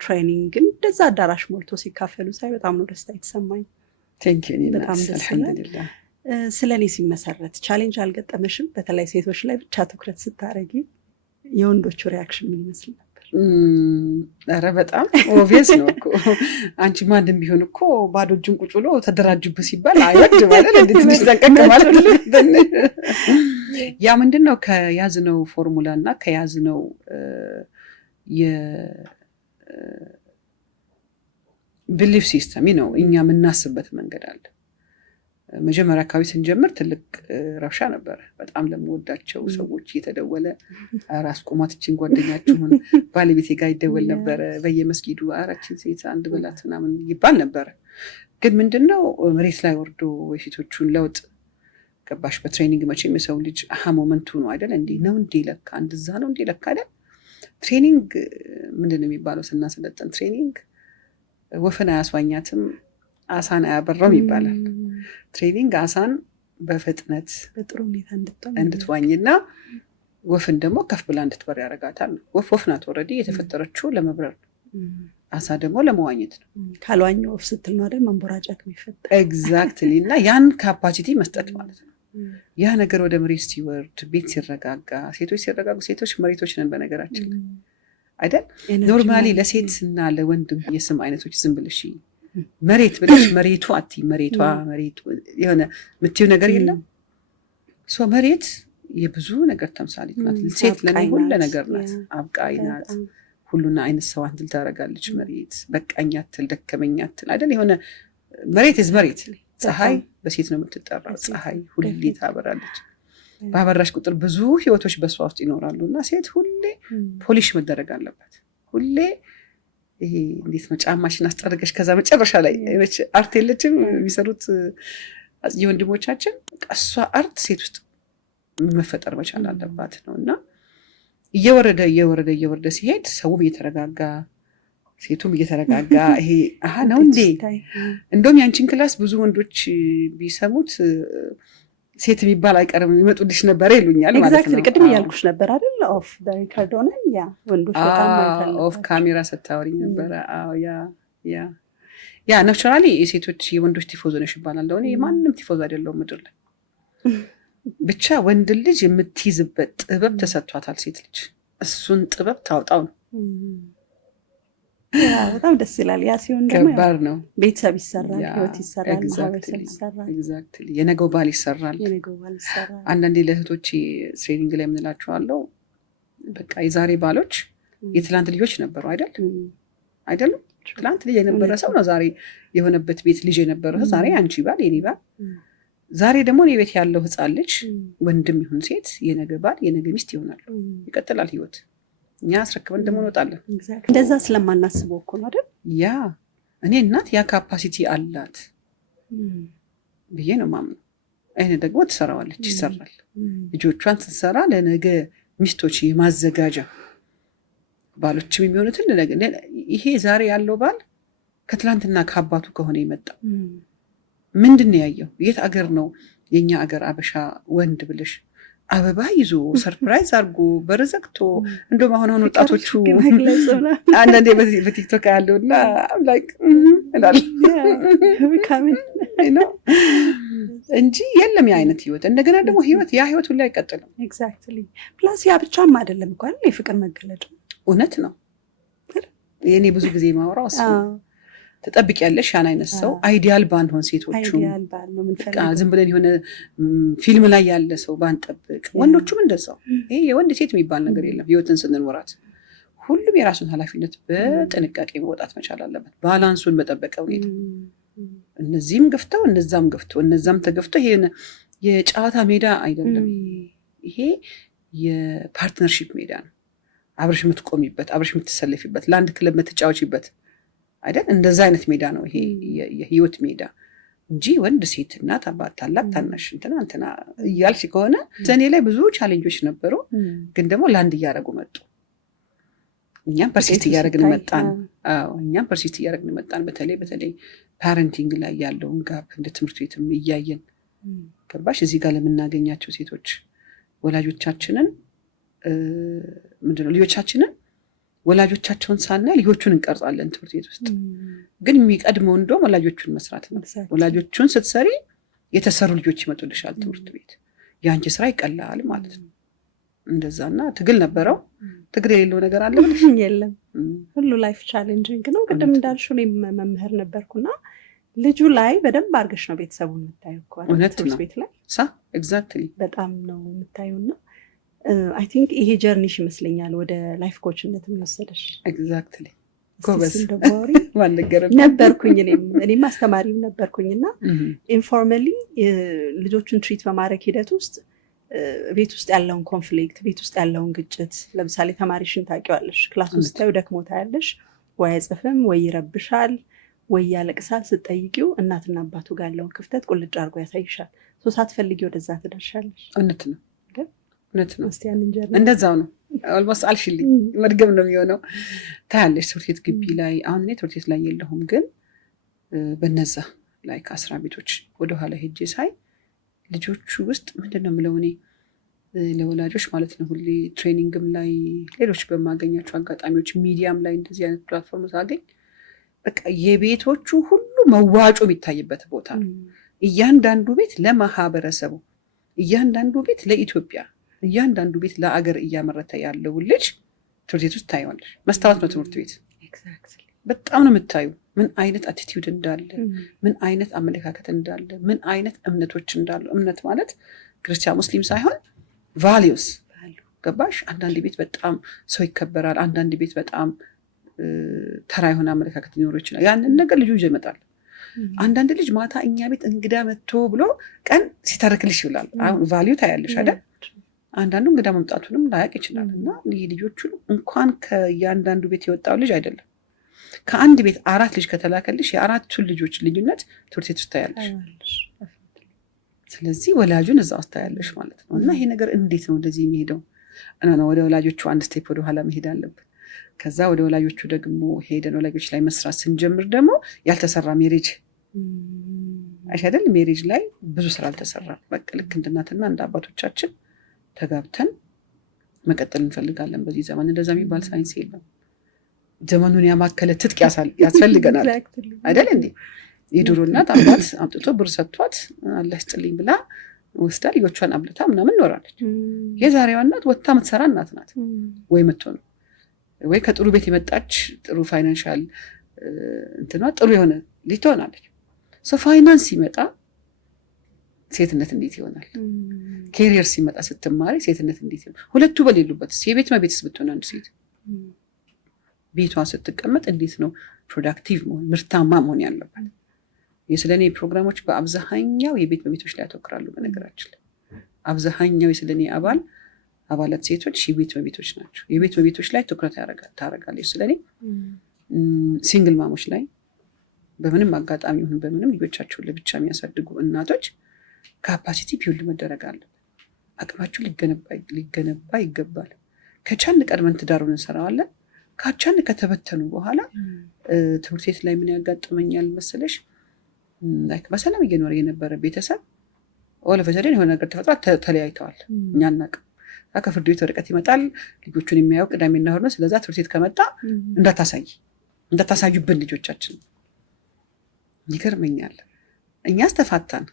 ትሬኒንግ እንደዛ አዳራሽ ሞልቶ ሲካፈሉ ሳይ በጣም ነው ደስታ የተሰማኝ። በጣም ደስ ይላል። ስለ እኔ ሲመሰረት ቻሌንጅ አልገጠመሽም? በተለይ ሴቶች ላይ ብቻ ትኩረት ስታደርጊ የወንዶቹ ሪያክሽን ምን ይመስል ነበር? ኧረ በጣም ኦብቪየስ ነው እኮ። አንቺ ማንም ቢሆን እኮ ባዶ እጁን ቁጭ ብሎ ተደራጅብህ ሲባል አይወድ ማለት እንዴ ትንሽ ጠንቀቅ ማለት ያ ምንድን ነው ከያዝነው ፎርሙላ እና ከያዝነው የቢሊፍ ሲስተም ነው እኛ የምናስበት መንገድ አለ። መጀመሪያ አካባቢ ስንጀምር ትልቅ ረብሻ ነበረ። በጣም ለምወዳቸው ሰዎች እየተደወለ ራስ ቆማትችን ጓደኛችሁን ባለቤቴ ጋር ይደወል ነበረ በየመስጊዱ አራችን ሴት አንድ በላት ምናምን ይባል ነበረ። ግን ምንድነው መሬት ላይ ወርዶ የሴቶቹን ለውጥ ገባሽ? በትሬኒንግ መቼም የሰው ልጅ አሃ ሞመንቱ ነው አይደል? እንዴ ነው እንዴ ለካ እንደዛ ነው እንዴ ለካ አይደል? ትሬኒንግ ምንድነው የሚባለው ስናሰለጥን? ትሬኒንግ ወፍን አያስዋኛትም አሳን አያበራም ይባላል። ትሬኒንግ አሳን በፍጥነት በጥሩ ሁኔታ እንድትዋኝና ወፍን ደግሞ ከፍ ብላ እንድትበር ያደርጋታል። ወፍ ናት ኦልሬዲ የተፈጠረችው ለመብረር። አሳ ደግሞ ለመዋኘት ነው። ካልዋኘው ወፍ ስትል ነው አይደል መንቦራጨቅ የሚፈጠር። ኤግዛክትሊ። እና ያን ካፓሲቲ መስጠት ማለት ነው። ያ ነገር ወደ መሬት ሲወርድ ቤት ሲረጋጋ፣ ሴቶች ሲረጋጉ፣ ሴቶች መሬቶች ነን በነገራችን አይደል? ኖርማሊ ለሴት እና ለወንድ የስም አይነቶች ዝም ብለሽ መሬት ብለሽ መሬቱ አትይ፣ መሬቷ መሬቱ የሆነ የምትይው ነገር የለም። ሶ መሬት የብዙ ነገር ተምሳሌት ናት። ሴት ለኔ ሁሉ ነገር ናት። አብቃይ ናት። ሁሉና አይነት ሰው አንድል ታደርጋለች። መሬት በቃኝ አትል፣ ደከመኝ አትል አይደል? የሆነ መሬት is መሬት። ፀሐይ በሴት ነው የምትጠራው። ፀሐይ ሁሌ ታበራለች። ባበራሽ ቁጥር ብዙ ህይወቶች በሷ ውስጥ ይኖራሉ። እና ሴት ሁሌ ፖሊሽ መደረግ አለባት። ሁሌ ይሄ እንዴት ነው ጫማሽን አስጠርገሽ ከዛ መጨረሻ ላይ አርት የለችም የሚሰሩት የወንድሞቻችን። እሷ አርት ሴት ውስጥ መፈጠር መቻል አለባት ነው። እና እየወረደ ሲሄድ ሰውም እየተረጋጋ ሴቱም እየተረጋጋ ይሄ አሃ ነው እንዴ። እንደውም ያንቺን ክላስ ብዙ ወንዶች ቢሰሙት ሴት የሚባል አይቀርም ይመጡልሽ ነበር ይሉኛል ማለት ነው። ቅድም እያልኩሽ ነበር አይደል? ኦፍ ሪካርድ ሆነ ያ ወንዶች በጣም ኦፍ ካሜራ ስታወሪኝ ነበረ። አዎ ያ ናቹራሊ የሴቶች የወንዶች ቲፎዞ ነሽ ይባላል። ለሆነ የማንም ቲፎዞ አይደለም ምድር ላይ ብቻ ወንድ ልጅ የምትይዝበት ጥበብ ተሰጥቷታል። ሴት ልጅ እሱን ጥበብ ታውጣው ነው። በጣም ደስ ይላል። ያ ሲሆን ደግሞ ከባድ ነው። ቤተሰብ ይሰራል፣ ህይወት ይሰራል፣ ማህበረሰብ ይሰራል፣ ኤግዛክትሊ የነገው ባል ይሰራል። አንዳንዴ ለእህቶች ትሬኒንግ ላይ የምንላቸዋለሁ በቃ የዛሬ ባሎች የትላንት ልጆች ነበሩ አይደለም? ትላንት ልጅ የነበረ ሰው ነው ዛሬ የሆነበት ቤት ልጅ የነበረ ሰው ዛሬ አንቺ ባል የኔ ባል፣ ዛሬ ደግሞ እኔ ቤት ያለው ህፃን ልጅ ወንድም ይሁን ሴት የነገ ባል የነገ ሚስት ይሆናሉ። ይቀጥላል ህይወት። እኛ አስረክበን ደግሞ እንወጣለን። እንደዛ ስለማናስበው እኮ ነው አይደል? ያ እኔ እናት ያ ካፓሲቲ አላት ብዬ ነው ማምነው። አይነ ደግሞ ትሰራዋለች፣ ይሰራል። ልጆቿን ስትሰራ ለነገ ሚስቶች የማዘጋጃ ባሎችም የሚሆኑትን ለነገ። ይሄ ዛሬ ያለው ባል ከትላንትና ከአባቱ ከሆነ የመጣው ምንድን ነው ያየው? የት አገር ነው የኛ አገር አበሻ ወንድ ብለሽ አበባ ይዞ ሰርፕራይዝ አድርጎ በረዘግቶ እንደውም አሁን ወጣቶቹ አንዳንዴ በቲክቶክ ያለውና ላይክ እንጂ የለም ያ አይነት ህይወት። እንደገና ደግሞ ህይወት ያ ህይወት ሁሉ አይቀጥልም። ኤግዛክትሊ። ፕላስ ያ ብቻም አይደለም እኮ አይደል የፍቅር መገለጫ። እውነት ነው። የኔ ብዙ ጊዜ ማወራው እሱ ተጠብቂያለሽ ያን አይነት ሰው አይዲያል ባንሆን ሴቶቹ ዝም ብለን የሆነ ፊልም ላይ ያለ ሰው ባንጠብቅ፣ ወንዶቹም እንደዛው። ይሄ የወንድ ሴት የሚባል ነገር የለም። ህይወትን ስንኖራት ሁሉም የራሱን ኃላፊነት በጥንቃቄ መውጣት መቻል አለበት፣ ባላንሱን በጠበቀ ሁኔታ። እነዚህም ገፍተው እነዛም ገፍተው እነዛም ተገፍተው ይሄ የጨዋታ ሜዳ አይደለም። ይሄ የፓርትነርሺፕ ሜዳ ነው። አብረሽ የምትቆሚበት፣ አብረሽ የምትሰለፊበት፣ ለአንድ ክለብ የምትጫወቺበት አይደል? እንደዛ አይነት ሜዳ ነው ይሄ የህይወት ሜዳ እንጂ ወንድ ሴት እናት አባት ታላቅ ታናሽ እንትና እያልሽ ከሆነ ዘኔ ላይ ብዙ ቻሌንጆች ነበሩ፣ ግን ደግሞ ላንድ እያደረጉ መጡ። እኛም ፐርሲስት እያደረግን መጣን። እኛም ፐርሲስት እያደረግን መጣን። በተለይ ፓረንቲንግ ላይ ያለውን ጋፕ እንደ ትምህርት ቤትም እያየን ገባሽ? እዚህ ጋር ለምናገኛቸው ሴቶች ወላጆቻችንን ምንድነው ልጆቻችንን ወላጆቻቸውን ሳናይ ልጆቹን እንቀርጻለን ትምህርት ቤት ውስጥ። ግን የሚቀድመው እንደውም ወላጆቹን መስራት ነው። ወላጆቹን ስትሰሪ የተሰሩ ልጆች ይመጡልሻል ትምህርት ቤት። የአንቺ ስራ ይቀላል ማለት ነው። እንደዛና ትግል ነበረው። ትግል የሌለው ነገር አለ ብለሽ የለም። ሁሉ ላይፍ ቻሌንጂንግ ነው። ቅድም እንዳልሽው እኔም መምህር ነበርኩና ልጁ ላይ በደንብ አድርገሽ ነው ቤተሰቡን የምታየው እኮ ትምህርት ቤት ላይ ኤግዛክትሊ በጣም ነው የምታየውና አይ ቲንክ ይሄ ጀርኒሽ ይመስለኛል ወደ ላይፍ ኮችነት የሚወሰደሽ። ኤግዛክትሊ ጎበዝ ነበርኩኝ። እኔም አስተማሪም ነበርኩኝና ኢንፎርማሊ ልጆቹን ትሪት በማድረግ ሂደት ውስጥ ቤት ውስጥ ያለውን ኮንፍሊክት፣ ቤት ውስጥ ያለውን ግጭት፣ ለምሳሌ ተማሪሽን ታውቂዋለሽ፣ ክላስ ውስጥ ታዩ ደክሞ ታያለሽ፣ ወይ አይጽፍም፣ ወይ ይረብሻል፣ ወይ ያለቅሳል። ስትጠይቂው እናትና አባቱ ጋር ያለውን ክፍተት ቁልጭ አድርጎ ያሳይሻል። ሳትፈልጊ ወደዛ ትደርሻለሽ። እውነት ነው። እንደዛው ነው። ኦልሞስት አልሽልኝ፣ መድገም ነው የሚሆነው። ታያለሽ ትምህርት ቤት ግቢ ላይ። አሁን እኔ ትምህርት ቤት ላይ የለሁም፣ ግን በነዛ ላይ ከአስራ ቤቶች ወደኋላ ሄጄ ሳይ ልጆቹ ውስጥ ምንድን ነው የምለው እኔ ለወላጆች ማለት ነው። ሁሌ ትሬኒንግም ላይ ሌሎች በማገኛቸው አጋጣሚዎች ሚዲያም ላይ እንደዚህ አይነት ፕላትፎርም ሳገኝ በቃ የቤቶቹ ሁሉ መዋጮ የሚታይበት ቦታ ነው። እያንዳንዱ ቤት ለማህበረሰቡ፣ እያንዳንዱ ቤት ለኢትዮጵያ፣ እያንዳንዱ ቤት ለአገር እያመረተ ያለው ልጅ ትምህርት ቤት ውስጥ ታየዋለሽ። መስታወት ነው ትምህርት ቤት። በጣም ነው የምታዩ ምን አይነት አቲቲዩድ እንዳለ፣ ምን አይነት አመለካከት እንዳለ፣ ምን አይነት እምነቶች እንዳሉ። እምነት ማለት ክርስቲያን ሙስሊም ሳይሆን ቫሊዩስ ገባሽ? አንዳንድ ቤት በጣም ሰው ይከበራል፣ አንዳንድ ቤት በጣም ተራ የሆነ አመለካከት ሊኖረው ይችላል። ያንን ነገር ልጁ ይዞ ይመጣል። አንዳንድ ልጅ ማታ እኛ ቤት እንግዳ መጥቶ ብሎ ቀን ሲተርክልሽ ይውላል። አሁን ቫሊዩ ታያለሽ አይደል? አንዳንዱ እንግዳ መምጣቱንም ላያቅ ይችላል። እና ይህ ልጆቹን እንኳን ከእያንዳንዱ ቤት የወጣው ልጅ አይደለም ከአንድ ቤት 4 ልጅ ከተላከልሽ የ4ቱን ልጆች ልዩነት ትምህርት ቤት ውስጥ ታያለሽ። ስለዚህ ወላጁን እዛ ውስጥ ታያለሽ ማለት ነው። እና ይሄ ነገር እንዴት ነው እንደዚህ የሚሄደው? ወደ ወላጆቹ አንድ ስቴፕ ወደ ኋላ መሄድ አለብን። ከዛ ወደ ወላጆቹ ደግሞ ሄደን ወላጆች ላይ መስራት ስንጀምር ደግሞ ያልተሰራ ሜሬጅ አይደል? ሜሬጅ ላይ ብዙ ስራ አልተሰራም። በቃ ልክ እንደ እናትና እንደ አባቶቻችን ተጋብተን መቀጠል እንፈልጋለን። በዚህ ዘመን እንደዛ የሚባል ሳይንስ የለም። ዘመኑን ያማከለ ትጥቅ ያስፈልገናል አይደል እንዴ? የድሮ እናት አባት አምጥቶ ብር ሰጥቷት አላህ ይስጥልኝ ብላ ወስዳ ልጆቿን አብልታ ምናምን ኖራለች። የዛሬዋ እናት ወጥታ የምትሰራ እናት ናት። ወይ የምትሆነው ወይ ከጥሩ ቤት የመጣች ጥሩ ፋይናንሻል እንትኗ ጥሩ የሆነ ልጅ ትሆናለች። ፋይናንስ ሲመጣ ሴትነት እንዴት ይሆናል? ኬሪየር ሲመጣ ስትማሪ ሴትነት እንዴት ይሆናል? ሁለቱ በሌሉበት የቤት መቤትስ ብትሆን አንድ ሴት ቤቷ ስትቀመጥ እንዴት ነው ፕሮዳክቲቭ መሆን ምርታማ መሆን ያለባት? የስለኔ ፕሮግራሞች በአብዛኛው የቤት መቤቶች ላይ ያተኩራሉ። በነገራችን ላይ አብዛኛው የስለኔ አባላት ሴቶች የቤት መቤቶች ናቸው። የቤት መቤቶች ላይ ትኩረት ታደርጋለች ስለኔ። ሲንግል ማሞች ላይ በምንም አጋጣሚ ይሁን በምንም ልጆቻቸውን ለብቻ የሚያሳድጉ እናቶች ካፓሲቲ ቢውልድ መደረግ አለበት። አቅማቸው ሊገነባ ይገባል። ከቻልን ቀድመን ትዳሩን እንሰራዋለን። ካቻን ከተበተኑ በኋላ ትምህርት ቤት ላይ ምን ያጋጥመኛል መሰለሽ? በሰላም እየኖረ የነበረ ቤተሰብ ወለፈሰደን የሆነ ነገር ተፈጥሯል፣ ተለያይተዋል። እኛ አናውቅም። ከፍርድ ቤት ወረቀት ይመጣል። ልጆቹን የሚያየው ቅዳሜና እሑድ ነው። ስለዛ ትምህርት ቤት ከመጣ እንዳታሳዩብን ልጆቻችን። ይገርመኛል። እኛስ ተፋታን።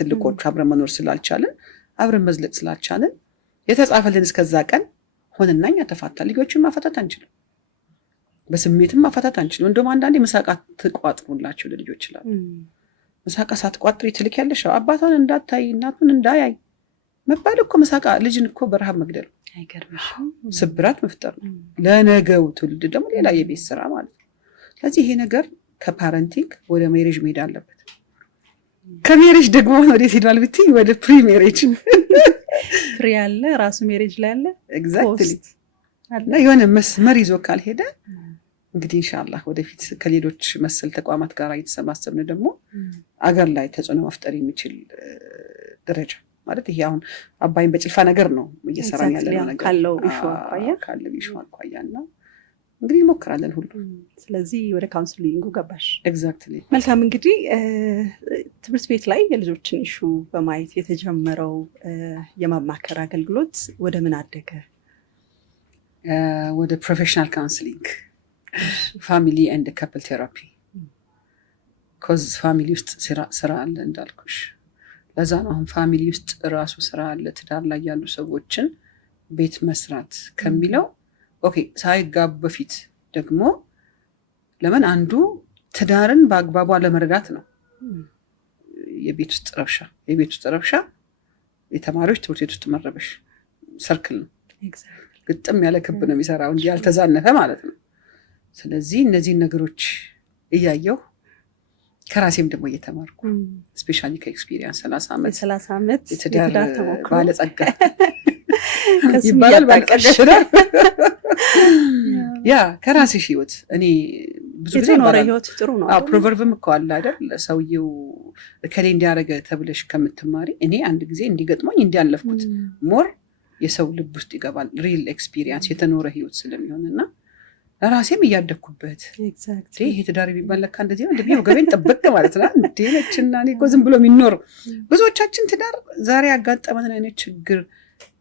ትልቆቹ አብረን መኖር ስላልቻለን፣ አብረን መዝለቅ ስላልቻለን የተጻፈልን እስከዛ ቀን ሆነና እኛ ተፋታን። ልጆቹን ማፈታት አንችልም፣ በስሜትም ማፈታት አንችልም። እንደውም አንዳንዴ ምሳቃ ትቋጥሩላቸው ለልጆች ይችላል። ምሳቃ ሳትቋጥሪ ትልክ ያለሽ አባቷን እንዳታይ እናቱን እንዳያይ መባል እኮ ምሳቃ ልጅን እኮ በረሃብ መግደል፣ ስብራት መፍጠር ነው። ለነገው ትውልድ ደግሞ ሌላ የቤት ስራ ማለት ነው። ስለዚህ ይሄ ነገር ከፓረንቲንግ ወደ ሜሬጅ መሄድ አለበት። ከሜሬጅ ደግሞ ወዴት ሄዷል ብትይ ወደ ፕሪ ሜሬጅ ፍሪ ያለ ራሱ ሜሬጅ ላይ ያለ ኤግዛክትሊ። እና የሆነ መስመር ይዞ ካልሄደ እንግዲህ ኢንሻአላህ ወደፊት ከሌሎች መሰል ተቋማት ጋር እየተሰባሰብን ደግሞ አገር ላይ ተጽዕኖ መፍጠር የሚችል ደረጃ ማለት ይሄ አሁን አባይን በጭልፋ ነገር ነው እየሰራን ያለነው ነገር ካለው ኢሹ አኳያ እና እንግዲህ እንሞክራለን ሁሉ። ስለዚህ ወደ ካውንስሊንጉ ገባሽ። ኤግዛክትሊ። መልካም። እንግዲህ ትምህርት ቤት ላይ የልጆችን ኢሹ በማየት የተጀመረው የማማከር አገልግሎት ወደ ምን አደገ? ወደ ፕሮፌሽናል ካውንስሊንግ፣ ፋሚሊ ኤንድ ካፕል ቴራፒ። ኮዝ ፋሚሊ ውስጥ ስራ አለ እንዳልኩሽ። ለዛ ነው አሁን ፋሚሊ ውስጥ ራሱ ስራ አለ። ትዳር ላይ ያሉ ሰዎችን ቤት መስራት ከሚለው ኦኬ ሳይጋቡ በፊት ደግሞ ለምን አንዱ ትዳርን በአግባቡ ለመረዳት ነው። የቤት ውስጥ ረብሻ የተማሪዎች ትምህርት ቤት ውስጥ መረበሽ ሰርክል ነው። ግጥም ያለ ክብ ነው የሚሰራው እንጂ ያልተዛነፈ ማለት ነው። ስለዚህ እነዚህ ነገሮች እያየሁ ከራሴም ደግሞ እየተማርኩ ስፔሻሊ ከኤክስፒሪየንስ 30 ዓመት የትዳር ባለጸጋ ይባላል። ባለጸጋ ያ ከራስሽ ህይወት እኔ ብዙ ጊዜ ኖረ ህይወት ጥሩ ነው። ፕሮቨርብም እኮ አለ አይደል? ሰውየው ከሌ እንዲያረገ ተብለሽ ከምትማሪ እኔ አንድ ጊዜ እንዲገጥሞኝ እንዲያለፍኩት ሞር የሰው ልብ ውስጥ ይገባል። ሪል ኤክስፒሪየንስ የተኖረ ህይወት ስለሚሆንና ራሴም እያደግኩበት ይሄ ትዳር የሚባል ለካ እንደዚህ ነው እንደዚህ ወገቤን ጠበቅ ማለት ነው እንዴ ነችና እኔ እኮ ዝም ብሎ የሚኖር ብዙዎቻችን ትዳር ዛሬ ያጋጠመን አይነት ችግር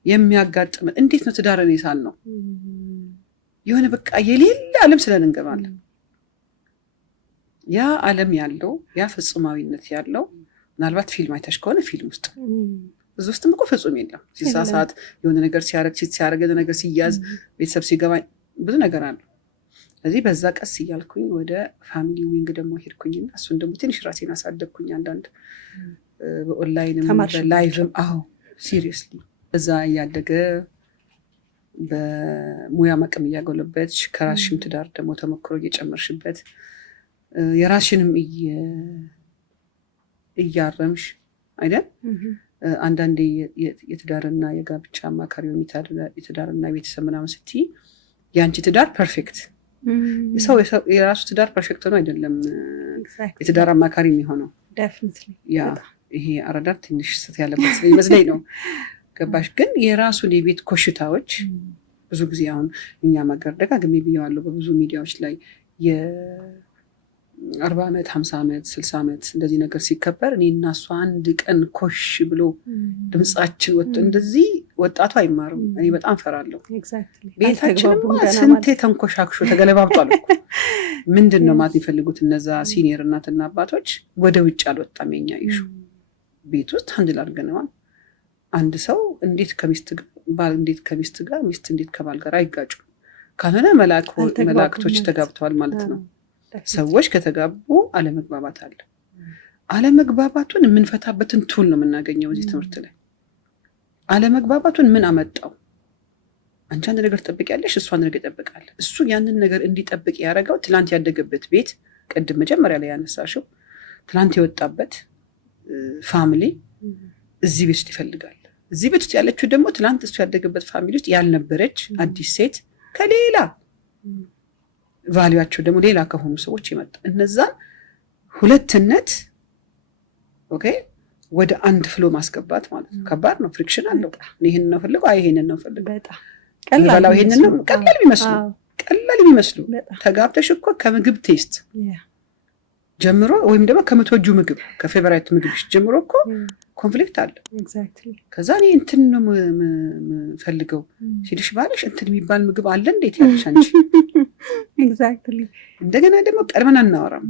የሚያጋጥመን እንዴት ነው ትዳርን ይሳል ነው የሆነ በቃ የሌላ ዓለም ስለንገባለን ያ ዓለም ያለው ያ ፍጹማዊነት ያለው ምናልባት ፊልም አይተሽ ከሆነ ፊልም ውስጥ ብዙ ውስጥም እኮ ፍጹም የለም። ሲሳሳት የሆነ ነገር ሲያረግ የሆነ ነገር ሲያዝ ቤተሰብ ሲገባ ብዙ ነገር አለ። ስለዚህ በዛ ቀስ እያልኩኝ ወደ ፋሚሊ ዊንግ ደግሞ ሄድኩኝና እሱን ደግሞ ትንሽ ራሴን አሳደግኩኝ። አንዳንድ በኦንላይንም በላይቭም ሲሪየስሊ እዛ እያደገ በሙያ መቅም እያጎለበትሽ ከራስሽም ትዳር ደግሞ ተሞክሮ እየጨመርሽበት የራስሽንም እያረምሽ አይደል? አንዳንዴ የትዳርና የጋብቻ አማካሪ የትዳርና የቤተሰብ ምናምን ስትይ የአንቺ ትዳር ፐርፌክት ሰው የራሱ ትዳር ፐርፌክት ሆኖ አይደለም የትዳር አማካሪ የሚሆነው። ያ ይሄ አረዳር ትንሽ ስት ያለበት ይመስለኝ ነው። ገባሽ? ግን የራሱን የቤት ኮሽታዎች ብዙ ጊዜ አሁን እኛ ማገር ደጋግሜ ብየዋለሁ በብዙ ሚዲያዎች ላይ የ40 ዓመት 50 ዓመት 60 ዓመት እንደዚህ ነገር ሲከበር እኔ እና እሷ አንድ ቀን ኮሽ ብሎ ድምጻችን ወጥቶ እንደዚህ ወጣቱ አይማርም። እኔ በጣም ፈራለሁ። ቤታችንማ ስንቴ ተንኮሻክሾ ተገለባብጧል እኮ። ምንድን ነው ማለት የሚፈልጉት እነዛ ሲኒየር እናትና አባቶች? ወደ ውጭ አልወጣም የኛ ይሹ ቤት ውስጥ አንድ ላድርገነዋል። አንድ ሰው እንዴት ባል እንዴት ከሚስት ጋር ሚስት እንዴት ከባል ጋር አይጋጩም? ካልሆነ መላእክቶች ተጋብተዋል ማለት ነው። ሰዎች ከተጋቡ አለመግባባት አለ። አለመግባባቱን የምንፈታበትን ቱል ነው የምናገኘው እዚህ ትምህርት ላይ። አለመግባባቱን ምን አመጣው? አንቺ አንድ ነገር ትጠብቂያለሽ፣ እሱ አንድ ነገር ይጠብቃል። እሱ ያንን ነገር እንዲጠብቅ ያደረገው ትላንት ያደገበት ቤት፣ ቅድም መጀመሪያ ላይ ያነሳሽው ትላንት የወጣበት ፋሚሊ እዚህ ቤት ውስጥ ይፈልጋል። እዚህ ቤት ውስጥ ያለችው ደግሞ ትላንት እሱ ያደገበት ፋሚሊ ውስጥ ያልነበረች አዲስ ሴት ከሌላ ቫልዩአቸው ደግሞ ሌላ ከሆኑ ሰዎች ይመጣ። እነዛን ሁለትነት ወደ አንድ ፍሎ ማስገባት ማለት ነው። ከባድ ነው፣ ፍሪክሽን አለው። ይሄንን ነው ፈልገው ይሄንን ነው ፈልገው ቀላል ይሄንን ነው ቀላል የሚመስሉ ተጋብተሽ እኮ ከምግብ ቴስት ጀምሮ ወይም ደግሞ ከምትወጂው ምግብ ከፌቨራይት ምግብሽ ጀምሮ እኮ ኮንፍሊክት አለ። ከዛ እኔ እንትን ነው ፈልገው ሲልሽ ባለሽ እንትን የሚባል ምግብ አለ እንዴት ያለሽ አንቺ። እንደገና ደግሞ ቀድመን አናወራም።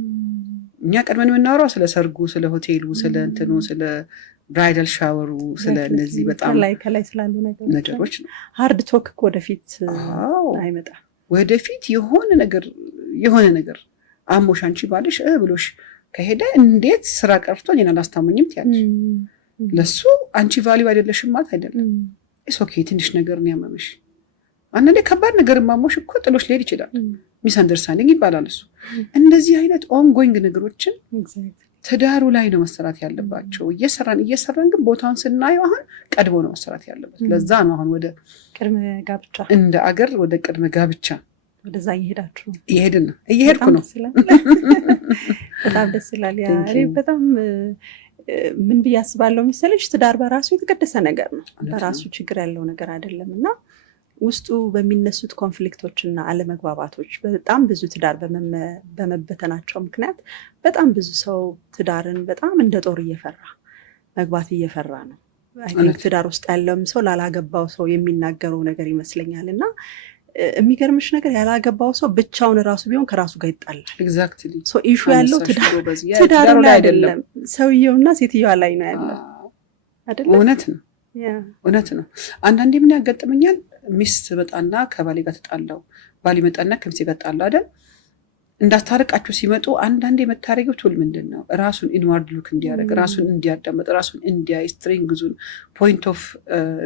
እኛ ቀድመን የምናወራው ስለ ሰርጉ፣ ስለ ሆቴሉ፣ ስለ እንትኑ፣ ስለ ብራይዳል ሻወሩ፣ ስለ እነዚህ በጣም ከላይ ስላሉ ነገሮች ነው። ሃርድ ቶክ ወደፊት አይመጣም። ወደፊት የሆነ ነገር አሞሽ አንቺ ባልሽ ብሎሽ ከሄደ እንዴት ስራ ቀርቶ እኔን አላስታመኝም ትያለሽ። ለሱ አንቺ ቫልዩ አይደለሽም ማለት አይደለም። ኦኬ ትንሽ ነገር ነው ያመመሽ። አንዴ ከባድ ነገር ማሞሽ እኮ ጥሎሽ ሊሄድ ይችላል። ሚስ አንደርስታንዲንግ ይባላል እሱ። እንደዚህ አይነት ኦንጎይንግ ነገሮችን ትዳሩ ላይ ነው መሰራት ያለባቸው። እየሰራን ግን ቦታውን ስናየው አሁን ቀድሞ ነው መሰራት ያለበት። ለዛ ነው አሁን ወደ ቅድመ ጋብቻ እንደ አገር ወደ ቅድመ ጋብቻ ወደዛ እየሄዳችሁ ነው? እየሄድኩ ነው። በጣም ደስ ይላል። በጣም ምን ብዬ አስባለሁ መሰለሽ፣ ትዳር በራሱ የተቀደሰ ነገር ነው። በራሱ ችግር ያለው ነገር አይደለም እና ውስጡ በሚነሱት ኮንፍሊክቶች እና አለመግባባቶች በጣም ብዙ ትዳር በመበተናቸው ምክንያት በጣም ብዙ ሰው ትዳርን በጣም እንደ ጦር መግባት እየፈራ ነው። ትዳር ውስጥ ያለውም ሰው ላላገባው ሰው የሚናገረው ነገር ይመስለኛል። እና የሚገርምሽ ነገር ያላገባው ሰው ብቻውን ራሱ ቢሆን ከራሱ ጋር ይጣላል። ኤግዛክትሊ ኢሹ ያለው ትዳሩ ላይ አይደለም፣ ሰውየውና ሴትዮዋ ላይ ነው ያለው አይደለም። እውነት ነው። አንዳንዴ ምን ያጋጥመኛል፣ ሚስት መጣና ከባሌ ጋር ተጣላው፣ ባል መጣና ከሚስቴ ጋር ተጣላው አይደል? እንዳስታርቃቸው ሲመጡ አንዳንዴ የመታረጊው ቱል ምንድን ነው? ራሱን ኢንዋርድ ሉክ እንዲያደርግ፣ ራሱን እንዲያዳመጥ፣ ራሱን እንዲያይ፣ ስትሪንግዙን ፖይንት ኦፍ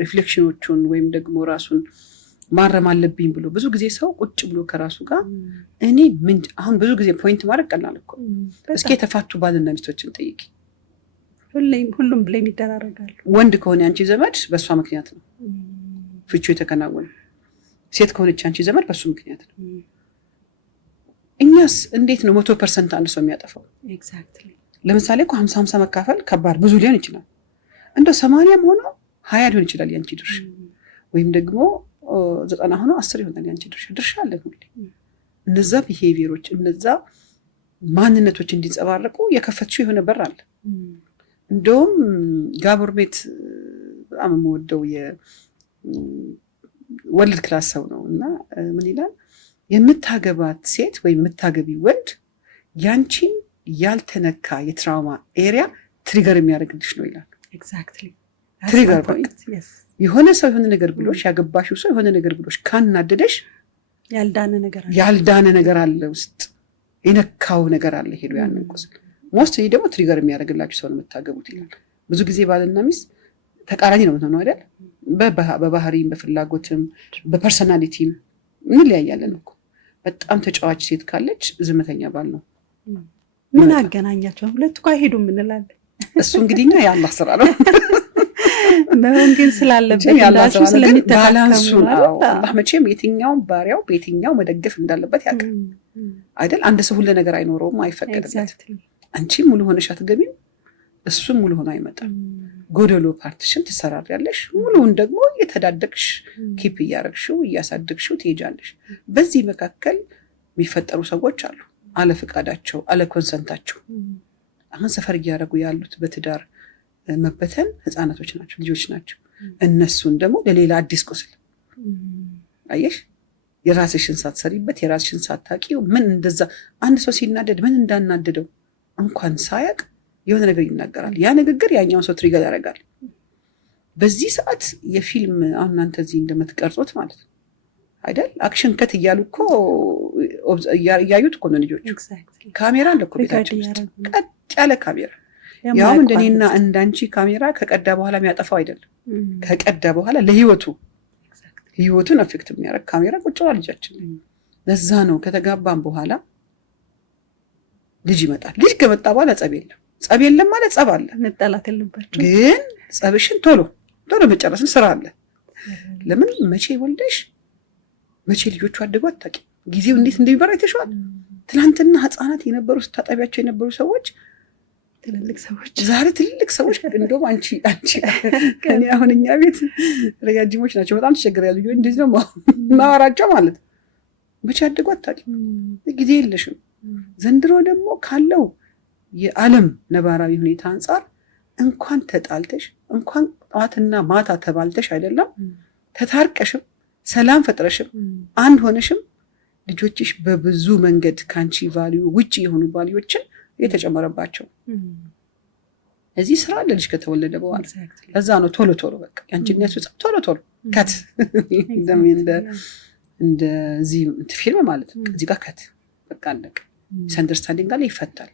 ሪፍሌክሽኖቹን ወይም ደግሞ ራሱን ማረም አለብኝ ብሎ ብዙ ጊዜ ሰው ቁጭ ብሎ ከራሱ ጋር እኔ አሁን ብዙ ጊዜ ፖይንት ማድረግ ቀላል እኮ። እስኪ የተፋቱ ባልና ሚስቶችን ጠይቂ። ሁሉም ብሌም ይደራረጋሉ። ወንድ ከሆነ አንቺ ዘመድ በእሷ ምክንያት ነው ፍቹ የተከናወነ፣ ሴት ከሆነች አንቺ ዘመድ በሱ ምክንያት ነው። እኛስ እንዴት ነው 100% አንድ ሰው የሚያጠፋው? ለምሳሌ እኮ 50-50 መካፈል ከባድ ብዙ ሊሆን ይችላል። እንደ 80 ሆኖ 20 ሊሆን ይችላል ያንቺ ድርሻ፣ ወይም ደግሞ 90 ሆኖ 10 ይሆናል ያንቺ ድርሻ አለ ሁሌ። እነዛ ቢሄቪየሮች እነዛ ማንነቶች እንዲንጸባረቁ የከፈትሽው የሆነ በር አለ። እንደውም ጋብር ቤት በጣም የምወደው የወልድ ክላስ ሰው ነው እና ምን ይላል፣ የምታገባት ሴት ወይም የምታገቢ ወንድ ያንቺን ያልተነካ የትራውማ ኤሪያ ትሪገር የሚያደርግልሽ ነው ይላል። ኤግዛክትሊ ትሪገር የሆነ ሰው የሆነ ነገር ብሎሽ ያገባሽው ሰው የሆነ ነገር ብሎሽ ካናደደሽ ያልዳነ ነገር አለ ውስጥ የነካው ነገር አለ ሄዶ ያንን ቁስል ሞስት ደግሞ ትሪገር የሚያደርግላችሁ ሰው ነው የምታገቡት ይላል። ብዙ ጊዜ ባልና ሚስት ተቃራኒ ነው የምትሆነው አይደል? በባህሪም በፍላጎትም በፐርሰናሊቲም እንለያያለን እኮ። በጣም ተጫዋች ሴት ካለች ዝምተኛ ባል ነው። ምን አገናኛቸው? ሁለቱ እኮ አይሄዱም እንላለን። እሱ እንግዲህ የአላህ ስራ ነው። በሆን ግን ስላለበት እንዳልሹ ስለሚተካከሙ አላህ መቼም የትኛውን ባሪያው በየትኛው መደገፍ እንዳለበት ያውቃል አይደል? አንድ ሰው ሁሉ ነገር አይኖረውም፣ አይፈቀድለትም። አንቺም ሙሉ ሆነሽ አትገቢም፣ እሱም ሙሉ ሆኖ አይመጣም። ጎደሎ ፓርቲሽን ትሰራሪያለሽ፣ ሙሉውን ደግሞ እየተዳደቅሽ ኪፕ እያረግሽው እያሳደግሽው ትሄጃለሽ። በዚህ መካከል የሚፈጠሩ ሰዎች አሉ አለ ፍቃዳቸው አለ ኮንሰንታቸው። አሁን ሰፈር እያደረጉ ያሉት በትዳር መበተን ህፃናቶች ናቸው፣ ልጆች ናቸው። እነሱን ደግሞ ለሌላ አዲስ ቁስል አየሽ፣ የራስሽን ሳትሰሪበት የራስሽን ሳታቂው ምን እንደዛ አንድ ሰው ሲናደድ ምን እንዳናደደው እንኳን ሳያቅ የሆነ ነገር ይናገራል። ያ ንግግር ያኛውን ሰው ትሪገር ያደርጋል። በዚህ ሰዓት የፊልም አሁን እናንተ እዚህ እንደምትቀርጹት ማለት ነው አይደል? አክሽን ከት እያሉ እኮ እያዩት እኮ ነው ልጆቹ። ካሜራ አለ እኮ ቤታችን ውስጥ ቀጥ ያለ ካሜራ፣ ያውም እንደኔና እንዳንቺ ካሜራ ከቀዳ በኋላ የሚያጠፋው አይደለም። ከቀዳ በኋላ ህይወቱን አፌክት የሚያደርግ ካሜራ ቁጭ ብሏል ልጃችን። ለዛ ነው ከተጋባን በኋላ ልጅ ይመጣል። ልጅ ከመጣ በኋላ ጸብ የለም። ጸብ የለም ማለት ጸብ አለ፣ መጣላት የለባቸው። ግን ጸብሽን ቶሎ መጨረስን ስራ አለ። ለምን መቼ ወልደሽ መቼ ልጆቹ አደጉ አታውቂም። ጊዜው እንዴት እንደሚበራ አይተሽዋል። ትናንትና ህፃናት የነበሩ ስታጠቢያቸው የነበሩ ሰዎች ዛሬ ትልልቅ ሰዎች። እንደውም አንቺ ከኔ አሁን እኛ ቤት ረጃጅሞች ናቸው፣ በጣም ተቸግረዋል። ልጆች እንደዚህ ነው ማወራቸው ማለት መቼ አደጉ አታውቂም። ጊዜ የለሽም። ዘንድሮ ደግሞ ካለው የዓለም ነባራዊ ሁኔታ አንጻር እንኳን ተጣልተሽ እንኳን ጠዋትና ማታ ተባልተሽ አይደለም ተታርቀሽም ሰላም ፈጥረሽም አንድ ሆነሽም ልጆችሽ በብዙ መንገድ ካንቺ ቫልዩ ውጪ የሆኑ ቫልዩዎችን የተጨመረባቸው እዚህ ስራ አለ ልጅ ከተወለደ በኋላ። ለዛ ነው ቶሎ በቃ ያንቺነት ቶሎ ከት እንደዚህ ፊልም ማለት ነው። እዚህ ጋር ከት በቃ አለቀ። አንደርስታንዲንግ ጋር ይፈታል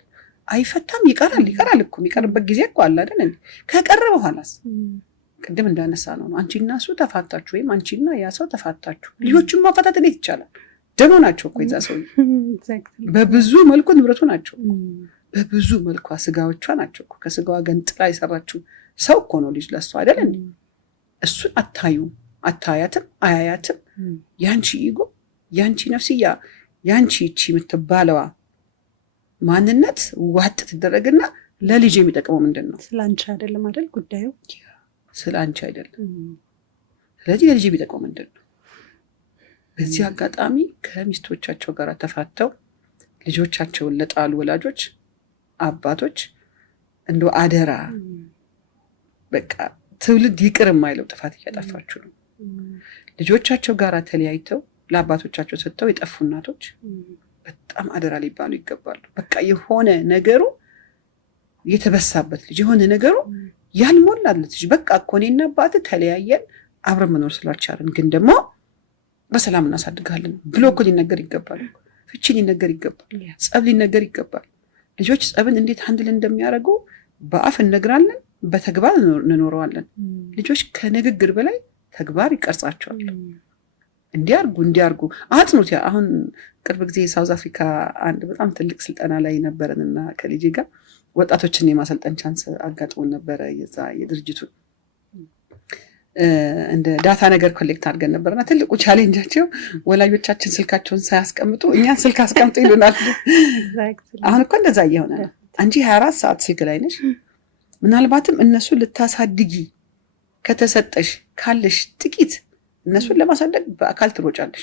አይፈታም ይቀራል እኮ የሚቀርበት ጊዜ እኮ አለ አይደል? ከቀረ በኋላስ ቅድም እንዳነሳ ነው አንቺና እሱ ተፋታችሁ ወይም አንቺና ያ ሰው ተፋታችሁ፣ ልጆቹን ማፋታት እንዴት ይቻላል? ደሞ ናቸው እኮ የዛ ሰው በብዙ መልኩ ንብረቱ ናቸው፣ በብዙ መልኩ ስጋዎቿ ናቸው እኮ። ከስጋዋ ገንጥላ የሰራችው ሰው እኮ ነው ልጅ ለሷ አይደል እንዴ? እሱን አታያትም አያያትም። ያንቺ ኢጎ ያንቺ ነፍስያ ያንቺ እቺ የምትባለዋ ማንነት ዋጥ ትደረግና ለልጅ የሚጠቅመው ምንድን ነው? ስላንቺ አይደለም አይደል ጉዳዩ? ስላንቺ አይደለም። ስለዚህ ለልጅ የሚጠቅመው ምንድን ነው? በዚህ አጋጣሚ ከሚስቶቻቸው ጋር ተፋተው ልጆቻቸውን ለጣሉ ወላጆች አባቶች እንደው አደራ በቃ ትውልድ ይቅር የማይለው ጥፋት እያጠፋችሁ ነው። ልጆቻቸው ጋር ተለያይተው ለአባቶቻቸው ሰጥተው የጠፉ እናቶች በጣም አደራ ሊባሉ ይገባሉ። በቃ የሆነ ነገሩ የተበሳበት ልጅ የሆነ ነገሩ ያልሞላለት ልጅ በቃ እኮ እኔና አባት ተለያየን አብረን መኖር ስላልቻለን ግን ደግሞ በሰላም እናሳድጋለን ብሎ እኮ ሊነገር ይገባል። ፍቺ ሊነገር ይገባል። ጸብ ሊነገር ይገባል። ልጆች ጸብን እንዴት ሃንድል እንደሚያደርጉ በአፍ እነግራለን፣ በተግባር እንኖረዋለን። ልጆች ከንግግር በላይ ተግባር ይቀርጻቸዋል። እንዲያርጉ አጥኑት። አሁን ቅርብ ጊዜ ሳውዝ አፍሪካ አንድ በጣም ትልቅ ስልጠና ላይ ነበረንና ከልጄ ጋር ወጣቶችን የማሰልጠን ቻንስ አጋጥሞን ነበረ። የዛ የድርጅቱ እንደ ዳታ ነገር ኮሌክት አድርገን ነበርና ትልቁ ቻሌንጃቸው ወላጆቻችን ስልካቸውን ሳያስቀምጡ እኛን ስልክ አስቀምጡ ይሉናል። አሁን እኮ እንደዛ እየሆነ ነው። አንቺ 24 ሰዓት ስልክ ላይ ነሽ። ምናልባትም እነሱ ልታሳድጊ ከተሰጠሽ ካለሽ ጥቂት እነሱን ለማሳደግ በአካል ትሮጫለሽ፣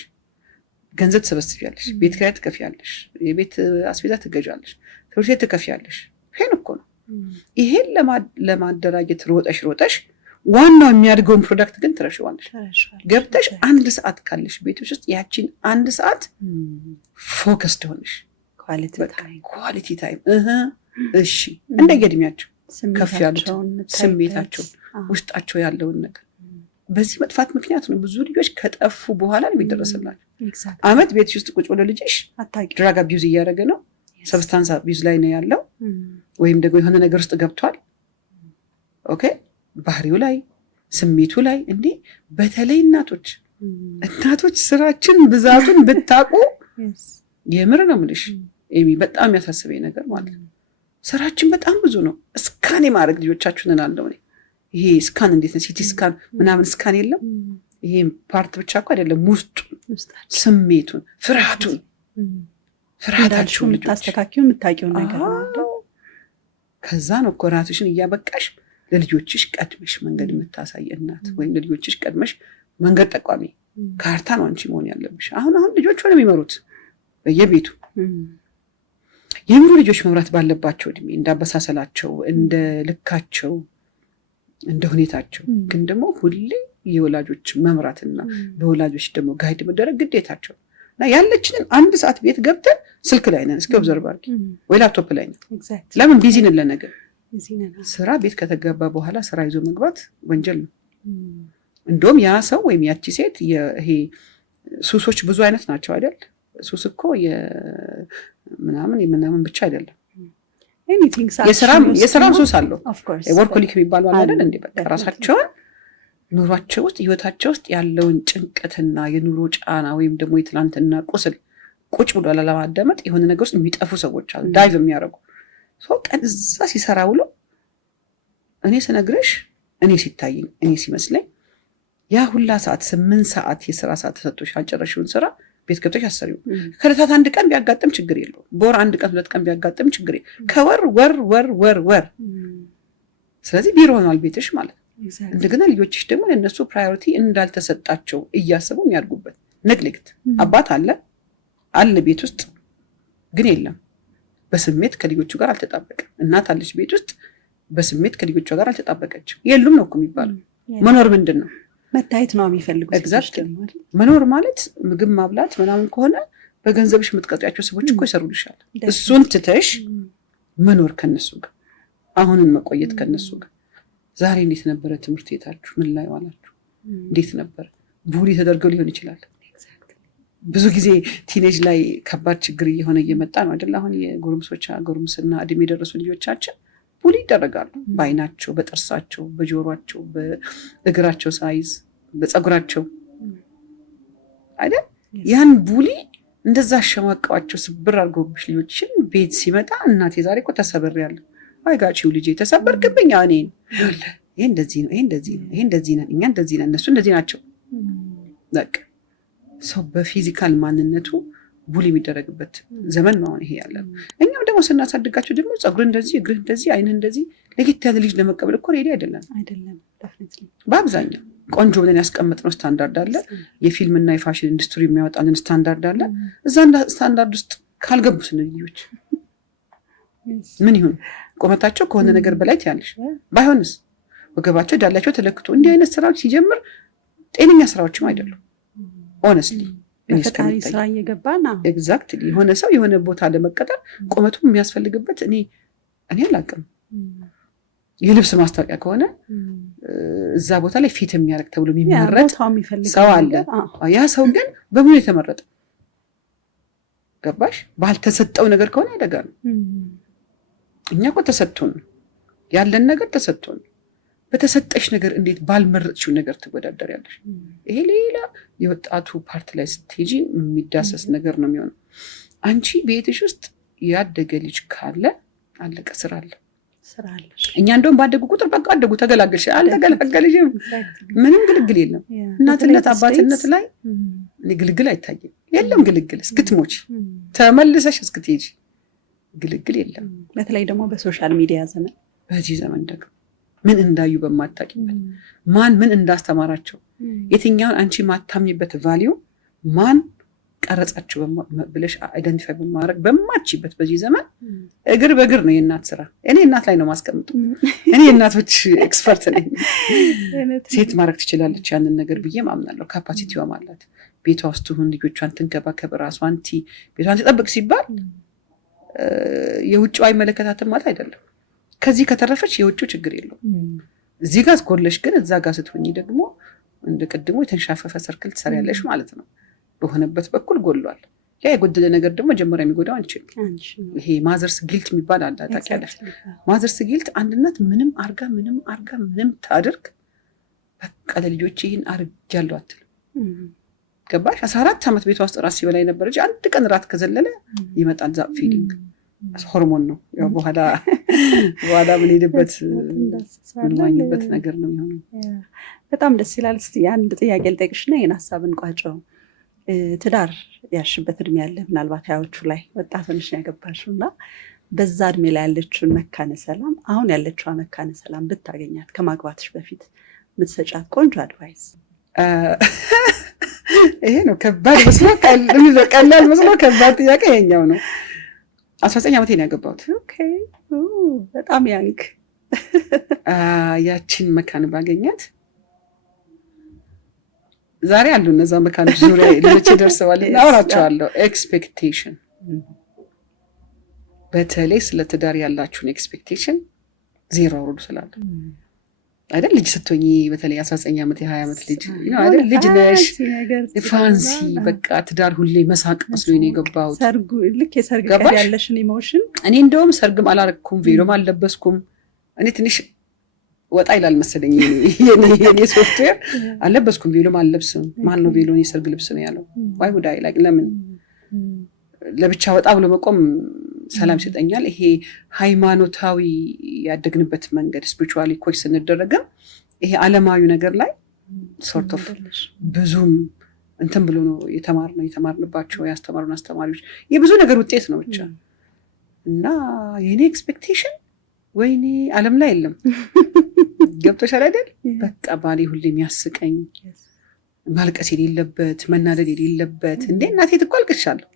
ገንዘብ ትሰበስቢያለሽ፣ ቤት ኪራይ ትከፍያለሽ፣ የቤት አስቤዛ ትገዣለሽ፣ ትምህርት ቤት ትከፍያለሽ። ይሄን እኮ ነው። ይሄን ለማደራጀት ሮጠሽ ዋናው የሚያድገውን ፕሮዳክት ግን ትረሽዋለሽ። ገብተሽ 1 ሰዓት ካለሽ ቤትሽ ውስጥ ያቺን 1 ሰዓት ፎከስድ ሆነሽ ኳሊቲ ታይም እሺ እንደየእድሜያቸው ከፍ ያሉት ስሜታቸውን ውስጣቸው ያለውን ነገር በዚህ መጥፋት ምክንያት ነው ብዙ ልጆች ከጠፉ በኋላ ነው የሚደረስላቸው። አመት ቤት ውስጥ ቁጭ ብሎ ልጅሽ ድራግ አቢዩዝ እያደረገ ነው፣ ሰብስታንስ አቢዩዝ ላይ ነው ያለው፣ ወይም ደግሞ የሆነ ነገር ውስጥ ገብቷል። ኦኬ ባህሪው ላይ ስሜቱ ላይ እንዴ በተለይ እናቶች ስራችን ብዛቱን ብታቁ የምር ነው የምልሽ ኤሚ በጣም ያሳስበኝ ነገር ማለት ነው። ስራችን በጣም ብዙ ነው። እስካን የማድረግ ልጆቻችሁን እላለሁ እኔ። ይሄ ስካን እንዴት ነው ሲቲ ስካን ምናምን ስካን የለም። ይሄ ፓርት ብቻ እኮ አይደለም ውስጡን፣ ስሜቱን፣ ፍርሃታችሁን የምታስተካክዩ የምታውቂው ነገር ነው። ከዛ ነው እኮ ራስሽን እያበቃሽ ለልጆችሽ ቀድመሽ መንገድ የምታሳይ እናት ወይም ለልጆችሽ ቀድመሽ መንገድ ጠቋሚ ካርታ ነው አንቺ መሆን ያለብሽ። አሁን ልጆች ሆነ የሚመሩት በየቤቱ የምሩ ልጆች መምራት ባለባቸው እድሜ እንዳበሳሰላቸው እንደ ልካቸው እንደ ሁኔታቸው ግን ደግሞ ሁሌ የወላጆች መምራትና በወላጆች ደግሞ ጋይድ መደረግ ግዴታቸው እና ያለችንን 1 ሰዓት ቤት ገብተን ስልክ ላይ ነን እስኪ ኦብዘርቭ አድርጊ ወይ ላፕቶፕ ላይ ነን። ለምን ቢዚ ነን ለነገር ስራ ቤት ከተገባ በኋላ ስራ ይዞ መግባት ወንጀል ነው። እንደውም ያ ሰው ወይም ያቺ ሴት ይሄ ሱሶች ብዙ አይነት ናቸው አይደል? ሱስ እኮ የምናምን ብቻ አይደለም። የስራም ሱስ አለው። ወርኮሊክ የሚባለው አይደል እንዴ? በቃ ራሳቸውን ኑሯቸው ውስጥ ህይወታቸው ውስጥ ያለውን ጭንቀትና የኑሮ ጫና ወይም ደግሞ የትላንትና ቁስል ቁጭ ብሎ ለማዳመጥ የሆነ ነገር ውስጥ የሚጠፉ ሰዎች አሉ፣ ዳይቭ የሚያደርጉ ሰው ቀን እዛ ሲሰራ ውሎ እኔ ስነግርሽ እኔ ሲታየኝ እኔ ሲመስለኝ ያ ሁላ ሰዓት 8 ሰዓት የስራ ሰዓት ተሰጥቶሽ አልጨረሽውን ስራ ቤት ገብተሽ አሰሪው ከለታት 1 ቀን ቢያጋጥም ችግር የለው፣ በወር 1 ቀን 2 ቀን ቢያጋጥም ችግር የለው፣ ከወር ወር ስለዚህ ቢሮ ሆኗል ቤትሽ ማለት ነው። እንደገና ልጆችሽ ደግሞ ለነሱ ፕራዮሪቲ እንዳልተሰጣቸው እያሰቡ የሚያድጉበት ኔግሌክት አባት አለ ቤት ውስጥ ግን የለም በስሜት ከልጆቹ ጋር አልተጣበቀም። እናት አለች ቤት ውስጥ በስሜት ከልጆቿ ጋር አልተጣበቀችም። የሉም ነው እኮ የሚባለው። መኖር ምንድን ነው? መታየት ነው የሚፈልጉት። ኤግዛክትሊ መኖር ማለት ምግብ ማብላት ምናምን ከሆነ በገንዘብሽ የምትቀጥያቸው ሰዎች እኮ ይሰሩልሻል። እሱን ትተሽ መኖር ከነሱ ጋር አሁንን መቆየት ከነሱ ጋር። ዛሬ እንዴት ነበረ ትምህርት ቤታችሁ? ምን ላይ ዋላችሁ? እንዴት ነበር? ቡሊ ተደርገው ሊሆን ይችላል። ብዙ ጊዜ ቲኔጅ ላይ ከባድ ችግር እየሆነ እየመጣ ነው አይደል? አሁን የጎረምስና እድሜ የደረሱ ልጆቻችን ቡሊ ይደረጋሉ። በአይናቸው፣ በጥርሳቸው፣ በጆሯቸው፣ በእግራቸው ሳይዝ፣ በፀጉራቸው አይደል? ያን ቡሊ እንደዛ አሸማቀዋቸው ስብር አድርገውብሽ ልጆችን ቤት ሲመጣ እናቴ ዛሬ እኮ ተሰብሬያለሁ፣ አይጋቺው ልጄ ተሰበርክብኝ፣ እኔን ይሄ እንደዚህ ነው፣ ይሄ እንደዚህ ነው፣ ይሄ እንደዚህ ነው፣ እኛ እንደዚህ ነን፣ እነሱ እንደዚህ ናቸው። በቃ ሰው በፊዚካል ማንነቱ ቡሊ የሚደረግበት ዘመን ነው ይሄ ያለ። እኛም ደግሞ ስናሳድጋቸው ደግሞ ፀጉር እንደዚህ፣ እግር እንደዚህ፣ አይን እንደዚህ ለጌት ያለ ልጅ ለመቀበል እኮ ሬዲ አይደለም። በአብዛኛው ቆንጆ ብለን ያስቀመጥነው ስታንዳርድ አለ። የፊልምና የፋሽን ኢንዱስትሪ የሚያወጣልን ስታንዳርድ አለ። እዛ ስታንዳርድ ውስጥ ካልገቡት ልጆች ምን ይሁን? ቁመታቸው ከሆነ ነገር በላይ ትያለሽ። ባይሆንስ ወገባቸው ዳላቸው ተለክቶ እንዲህ አይነት ስራዎች ሲጀምር ጤነኛ ስራዎችም አይደሉም። ሆነስትሊ ፈጣሪ ስራ እየገባና ኤግዛክትሊ የሆነ ሰው የሆነ ቦታ ለመቀጠር ቁመቱ የሚያስፈልግበት እኔ አላውቅም። የልብስ ማስታወቂያ ከሆነ እዛ ቦታ ላይ ፊት የሚያደርግ ተብሎ የሚመረጥ ሰው አለ። ያ ሰው ግን በምን የተመረጠ ገባሽ? ባልተሰጠው ነገር ከሆነ ያደጋ ነው። እኛ እኮ ተሰጥቶን ያለን ነገር ተሰጥቶን፣ በተሰጠሽ ነገር እንዴት ባልመረጥሽው ነገር ትወዳደሪያለሽ? ይሄ ሌላ የወጣቱ ፓርት ላይ ስትሄጂ የሚዳሰስ ነገር ነው የሚሆነው። አንቺ ቤትሽ ውስጥ ያደገ ልጅ ካለ አለቀ፣ ስራ አለ። እኛ እንደውም ባደጉ ቁጥር በቃ አደጉ፣ ተገላገልሽ። አልተገላገልሽም፣ ምንም ግልግል የለም። እናትነት አባትነት ላይ ግልግል አይታይም። የለም ግልግል እስክትሞች ተመልሰሽ እስክትሄጂ ግልግል የለም። በተለይ ደግሞ በሶሻል ሚዲያ ዘመን፣ በዚህ ዘመን ደግሞ ምን እንዳዩ በማታውቂበት ማን ምን እንዳስተማራቸው የትኛውን አንቺ ማታምኝበት ቫልዩ ማን ቀረጻቸው ብለሽ አይደንቲፋይ በማድረግ በማችበት በዚህ ዘመን እግር በእግር ነው የእናት ስራ። እኔ እናት ላይ ነው ማስቀምጡ። እኔ እናቶች ኤክስፐርት ነኝ። ሴት ማድረግ ትችላለች ያንን ነገር ብዬ ማምናለሁ። ካፓሲቲዋ ማለት ቤቷ ውስጥ ሁን ልጆቿን ትንከባከብ፣ ራሷን ቤቷን ትጠብቅ ሲባል የውጭው አይመለከታትም ማለት አይደለም። ከዚህ ከተረፈች የውጭው ችግር የለውም። እዚህ ጋር ስኮለሽ ግን እዛ ጋር ስትሆኚ ደግሞ እንደ ቅድሞ የተንሻፈፈ ሰርክል ትሰሪያለሽ ማለት ነው። በሆነበት በኩል ጎሏል። ያ የጎደለ ነገር ደግሞ መጀመሪያ የሚጎዳው አንቺን። ይሄ ማዘርስ ጊልት የሚባል አለ ታውቂያለሽ? ማዘርስ ጊልት አንድነት ምንም አርጋ ምንም ታድርግ በቃ ለልጆች ይህን አርጋለሁ አትልም። ገባሽ? 14 ዓመት ቤቷ ውስጥ ራስ ሲበላ የነበረች አንድ ቀን ራት ከዘለለ ይመጣል ዛ ፊሊንግ ሆርሞን ነው። ያው በኋላ ምን ሄድበት ምን ዋኝበት ነገር ነው የሚሆነው። በጣም ደስ ይላል። እስቲ አንድ ጥያቄ ልጠይቅሽና ይሄን ሀሳብን ቋጨው። ትዳር ያሽበት እድሜ ያለ ምናልባት ያዎቹ ላይ ወጣቶች ነው ያገባሽው እና በዛ እድሜ ላይ ያለችውን መካነ ሰላም አሁን ያለችው መካነ ሰላም ብታገኛት ከማግባትሽ በፊት የምትሰጫት ቆንጆ አድቫይስ? ይሄ ነው ከባድ መስሎ ቀላል መስሎ ከባድ ጥያቄ ይሄኛው ነው። 19 ዓመቴ ነው ያገባሁት። ኦኬ በጣም ያንግ ያቺን መካን ባገኛት ዛሬ አሉ እነዛ መካኖች ዙሪያ ልጆች ደርሰዋል እና አወራቸዋለሁ። ኤክስፔክቴሽን በተለይ ስለ ትዳር ያላችሁን ኤክስፔክቴሽን ዜሮ አውርዱ ስላለ አይደል? ልጅ ስትሆኚ በተለይ 19 ዓመት የ20 ዓመት ልጅ ነው አይደል? ልጅ ነሽ ፋንሲ በቃ ትዳር ሁሌ መሳቅ መስሎኝ ነው የገባሁት። ሰርጉ ልክ የሰርግ ቀን ያለሽን ኢሞሽን እኔ እንደውም ሰርግም አላረኩም ቬሎም አልለበስኩም። እኔ ትንሽ ወጣ ይላል መሰለኝ የኔ ሶፍትዌር አልለበስኩም ቬሎም አልለብስም። ማን ነው ቬሎን የሰርግ ልብስ ነው ያለው? ዋይ ጉዳይ ላይ ለምን ለብቻ ወጣ ብሎ መቆም ሰላም ይሰጠኛል። ይሄ ሃይማኖታዊ ያደግንበት መንገድ ስፒሪቹዋሊ ኮች ስንደረግም ይሄ ዓለማዊ ነገር ላይ ሶርት ኦፍ ብዙም እንትን ብሎ ነው የተማርንባቸው ያስተማሩን አስተማሪዎች የብዙ ነገር ውጤት ነው ብቻ እና የኔ ኤክስፔክቴሽን ወይኔ ዓለም ላይ የለም። ገብቶሻል አይደል? በቃ ባሌ ሁሌ የሚያስቀኝ ማልቀስ የሌለበት መናደድ የሌለበት። እንዴ እናቴ እኮ አልቅሻለሁ።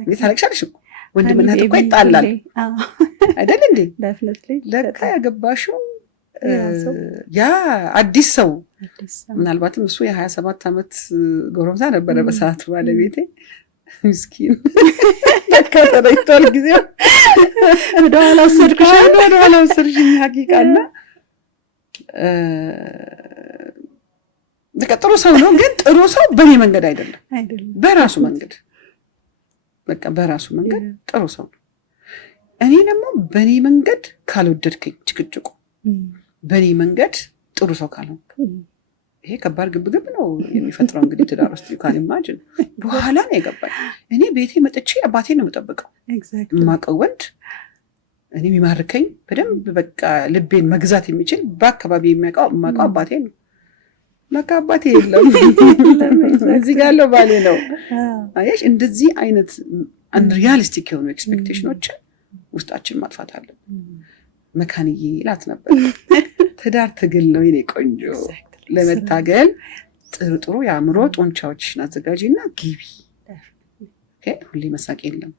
እንዴ ታለቅሻለሽ እኮ ወንድምና እህት እኮ ይጣላል አይደል እንዴ? ለካ ያገባሽው ያ አዲስ ሰው ምናልባትም እሱ የ27 ዓመት ጎረምሳ ነበረ በሰዓቱ ባለቤቴ። ምስኪን ለካ ተለይቷል ጊዜው። ወደኋላ ወሰድሽኝ ሀቂቃና በቃ ጥሩ ሰው ነው። ግን ጥሩ ሰው በኔ መንገድ አይደለም፣ በራሱ መንገድ በቃ በራሱ መንገድ ጥሩ ሰው ነው። እኔ ደግሞ በኔ መንገድ ካልወደድከኝ ጭቅጭቁ፣ በኔ መንገድ ጥሩ ሰው ካልሆንክ ይሄ ከባድ ግብግብ ነው የሚፈጥረው። እንግዲህ ትዳር ውስጥ ይካን ኢማጂን። በኋላ ነው የገባኝ። እኔ ቤቴ መጥቼ አባቴን ነው የምጠብቀው። የማውቀው ወንድ እኔ የሚማርከኝ በደንብ በቃ ልቤን መግዛት የሚችል በአካባቢ የማውቀው አባቴ ነው። ለካ አባቴ የለም እዚህ ጋር ያለው ባሌ ነው። አየሽ፣ እንደዚህ አይነት አንሪያሊስቲክ የሆኑ ኤክስፔክቴሽኖችን ውስጣችን ማጥፋት አለብን። መካንዬ ይላት ነበር ትዳር ትግል ነው የኔ ቆንጆ። ለመታገል ጥሩ የአእምሮ ጡንቻዎችሽን አዘጋጂና ግቢ። ሁሌ መሳቅ የለም።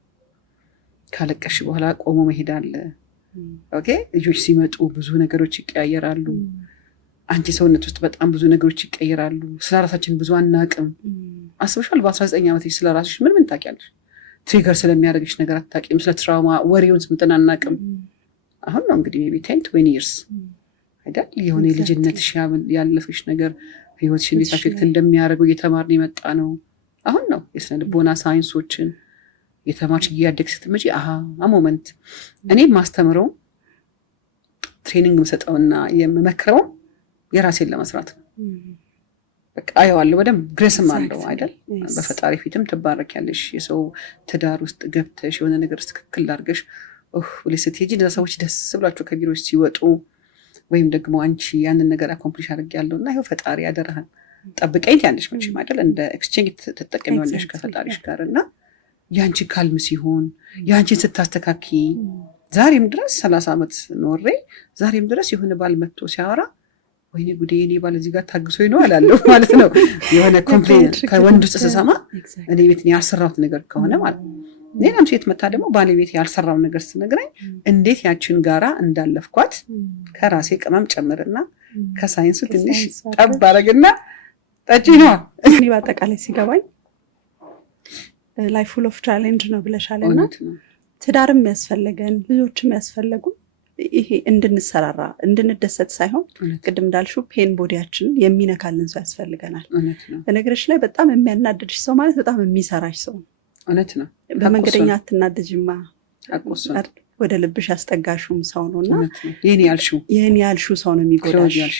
ካለቀሽ በኋላ ቆሞ መሄድ አለ። ልጆች ሲመጡ ብዙ ነገሮች ይቀያየራሉ። አንቺ ሰውነት ውስጥ በጣም ብዙ ነገሮች ይቀየራሉ። ስለ ራሳችን ብዙ አናቅም። አስበሻል? በ19 ዓመት ስለ ራስሽ ምን ታውቂያለሽ? ትሪገር ስለሚያደርግሽ ነገር አታውቂም። ስለ ትራውማ ወሬውን ስምጥን አናቅም። አሁን ነው እንግዲህ ሜቢ 10-20 years አይደል? የሆነ የልጅነትሽ ያለፈሽ ነገር ህይወትሽ እንዴት አፌክት እንደሚያደርገው እየተማርን የመጣ ነው። አሁን ነው የስነ ልቦና ሳይንሶችን የተማርሽ እያደግሽ ስትመጪ ሞመንት እኔ ማስተምረው ትሬኒንግ የምሰጠውና የምመክረው የራሴን ለመስራት ነው። በቃ አየዋለሁ በደንብ ግሬስም አለው አይደል? በፈጣሪ ፊትም ትባረኪያለሽ። የሰው ትዳር ውስጥ ገብተሽ የሆነ ነገር ትክክል አድርገሽ ብለሽ ስትሄጂ እነዛ ሰዎች ደስ ብላቸው ከቢሮች ሲወጡ ወይም ደግሞ አንቺ ያንን ነገር አኮምፕሊሽ አድርጊያለሁ እና ይኸው ፈጣሪ ያደረሃን ጠብቀኝ ያለሽ መቼም አይደል? እንደ ኤክስቼንጅ ትጠቀሚዋለሽ ከፈጣሪሽ ጋር እና ያንቺ ካልም ሲሆን ያንቺን ስታስተካኪ ዛሬም ድረስ 30 ዓመት ኖሬ ዛሬም ድረስ የሆነ ባል መጥቶ ሲያወራ ወይኔ ጉዴ እኔ ባል እዚህ ጋር ታግሶኝ ነው አላለሁ ማለት ነው። የሆነ ኮምፕሌን ከወንድ ውስጥ ስሰማ እኔ ቤት ያልሰራሁት ነገር ከሆነ ማለት ነው። ሌላም ሴት መታ ደግሞ ባለቤት ያልሰራው ነገር ስትነግረኝ እንዴት ያችን ጋራ እንዳለፍኳት ከራሴ ቅመም ጨምርና ከሳይንሱ ትንሽ ጠብ አረግና ጠጪ ነው። እኔ በአጠቃላይ ሲገባኝ ላይፍ ፉል ኦፍ ቻሌንጅ ነው ብለሻልና ትዳርም ያስፈልገን ልጆችም ያስፈልጉን ይሄ እንድንሰራራ እንድንደሰት ሳይሆን ቅድም እንዳልሽው ፔን ቦዲያችን የሚነካልን ሰው ያስፈልገናል። በነገርሽ ላይ በጣም የሚያናድድሽ ሰው ማለት በጣም የሚሰራሽ ሰው ነው። እውነት ነው። በመንገደኛ አትናደጅማ ወደ ልብሽ ያስጠጋሹም ሰው ነውና ይሄን ያልሽው ሰው ነው የሚጎዳሽ።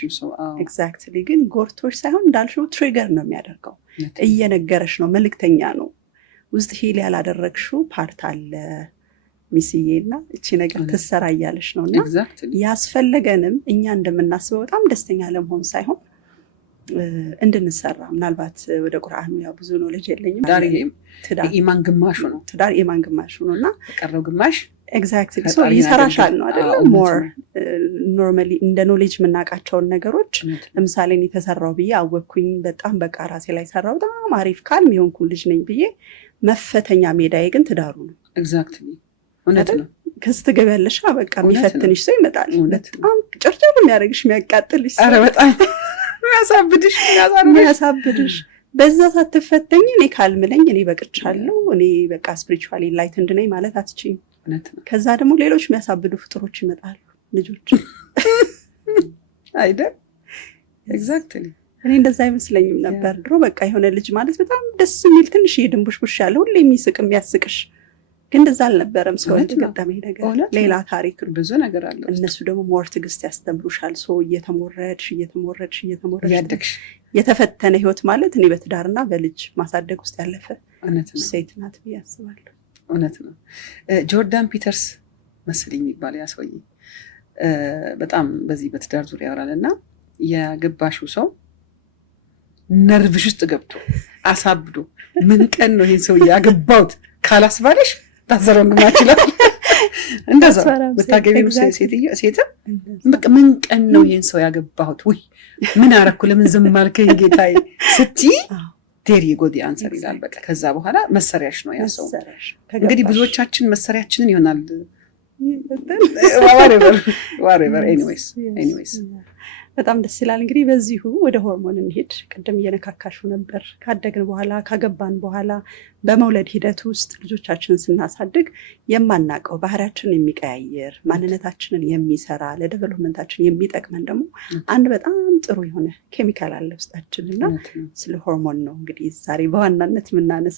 ኤግዛክትሊ። ግን ጎርቶሽ ሳይሆን እንዳልሽው ትሪገር ነው የሚያደርገው። እየነገረሽ ነው፣ መልእክተኛ ነው። ውስጥ ሂል ያላደረግሽው ፓርት አለ ሚስዬና እቺ ነገር ትሰራ እያለሽ ነውና ያስፈልገንም እኛ እንደምናስበው በጣም ደስተኛ ለመሆን ሳይሆን እንድንሰራ። ምናልባት ወደ ቁርአኑ ያው ብዙ ኖሌጅ የለኝም። ትዳር ኢማን ግማሹ ነው። ትዳር ኢማን ግማሹ ነውና የቀረው ግማሽ ኤግዛክትሊ ሶ ይሰራሻል ነው አይደል? ሞር ኖርማሊ እንደ ኖሌጅ የምናውቃቸውን ነገሮች ለምሳሌ እኔ ተሰራው ብዬ አወቅኩኝ፣ በጣም በቃ ራሴ ላይ ሰራው በጣም አሪፍ ካልም የሆንኩ ልጅ ነኝ ብዬ መፈተኛ ሜዳዬ ግን ትዳሩ ነው። ኤግዛክትሊ እውነት ነው። ከስትገበያለሽ በቃ የሚፈትንሽ ሰው ይመጣል። በጣም ጭርጭር የሚያደርግሽ የሚያቃጥልሽ፣ ኧረ በጣም የሚያሳብድሽ በዛ ሳትፈተኝ እኔ ካልምለኝ እኔ በቅቻለሁ እኔ በቃ ስፒሪቹዋሊ ኢንላይትንድ ነኝ ማለት አትችይም። ከዛ ደግሞ ሌሎች የሚያሳብዱ ፍጥሮች ይመጣሉ፣ ልጆች አይደል? ኤግዛክትሊ። እኔ እንደዛ አይመስለኝም ነበር ድሮ። በቃ የሆነ ልጅ ማለት በጣም ደስ የሚል ትንሽ ድንቡሽቡሽ ያለ ሁሌ የሚስቅ የሚያስቅሽ፣ ግን እንደዛ አልነበረም። ሰው ገጠመኝ ነገር ሌላ ታሪክ ብዙ ነገር አለ። እነሱ ደግሞ ሞር ትዕግስት ያስተምሩሻል። ሰው እየተሞረድሽ ያደግሽ የተፈተነ ህይወት ማለት እኔ በትዳርና በልጅ ማሳደግ ውስጥ ያለፈ ሴት ናት ብዬ አስባለሁ። እውነት ነው። ጆርዳን ፒተርስ መስለኝ የሚባል ያ ሰውዬ በጣም በዚህ በትዳር ዙሪያ ያወራል እና ያገባሽው ሰው ነርቭሽ ውስጥ ገብቶ አሳብዶ ምን ቀን ነው ይሄን ሰው ያገባሁት ካላስባለሽ ታዘረንማ ይችላል። እንደዛ በታገቢው ሴትም በቃ ምን ቀን ነው ይሄን ሰው ያገባሁት፣ ወይ ምን አረኩ፣ ለምን ዝም አልከኝ ጌታዬ ስትይ ዴሪ ጎዲ አንሰር ይላል። በቃ ከዛ በኋላ መሰሪያሽ ነው ያ ሰው። እንግዲህ ብዙዎቻችን መሰሪያችንን ይሆናል። whatever anyways በጣም ደስ ይላል። እንግዲህ በዚሁ ወደ ሆርሞን እንሄድ። ቅድም እየነካካሹ ነበር። ካደግን በኋላ ካገባን በኋላ በመውለድ ሂደት ውስጥ ልጆቻችንን ስናሳድግ የማናውቀው ባህሪያችንን የሚቀያየር ማንነታችንን የሚሰራ ለዴቨሎፕመንታችን የሚጠቅመን ደግሞ አንድ በጣም ጥሩ የሆነ ኬሚካል አለ ውስጣችን እና ስለ ሆርሞን ነው እንግዲህ ዛሬ በዋናነት የምናነሳ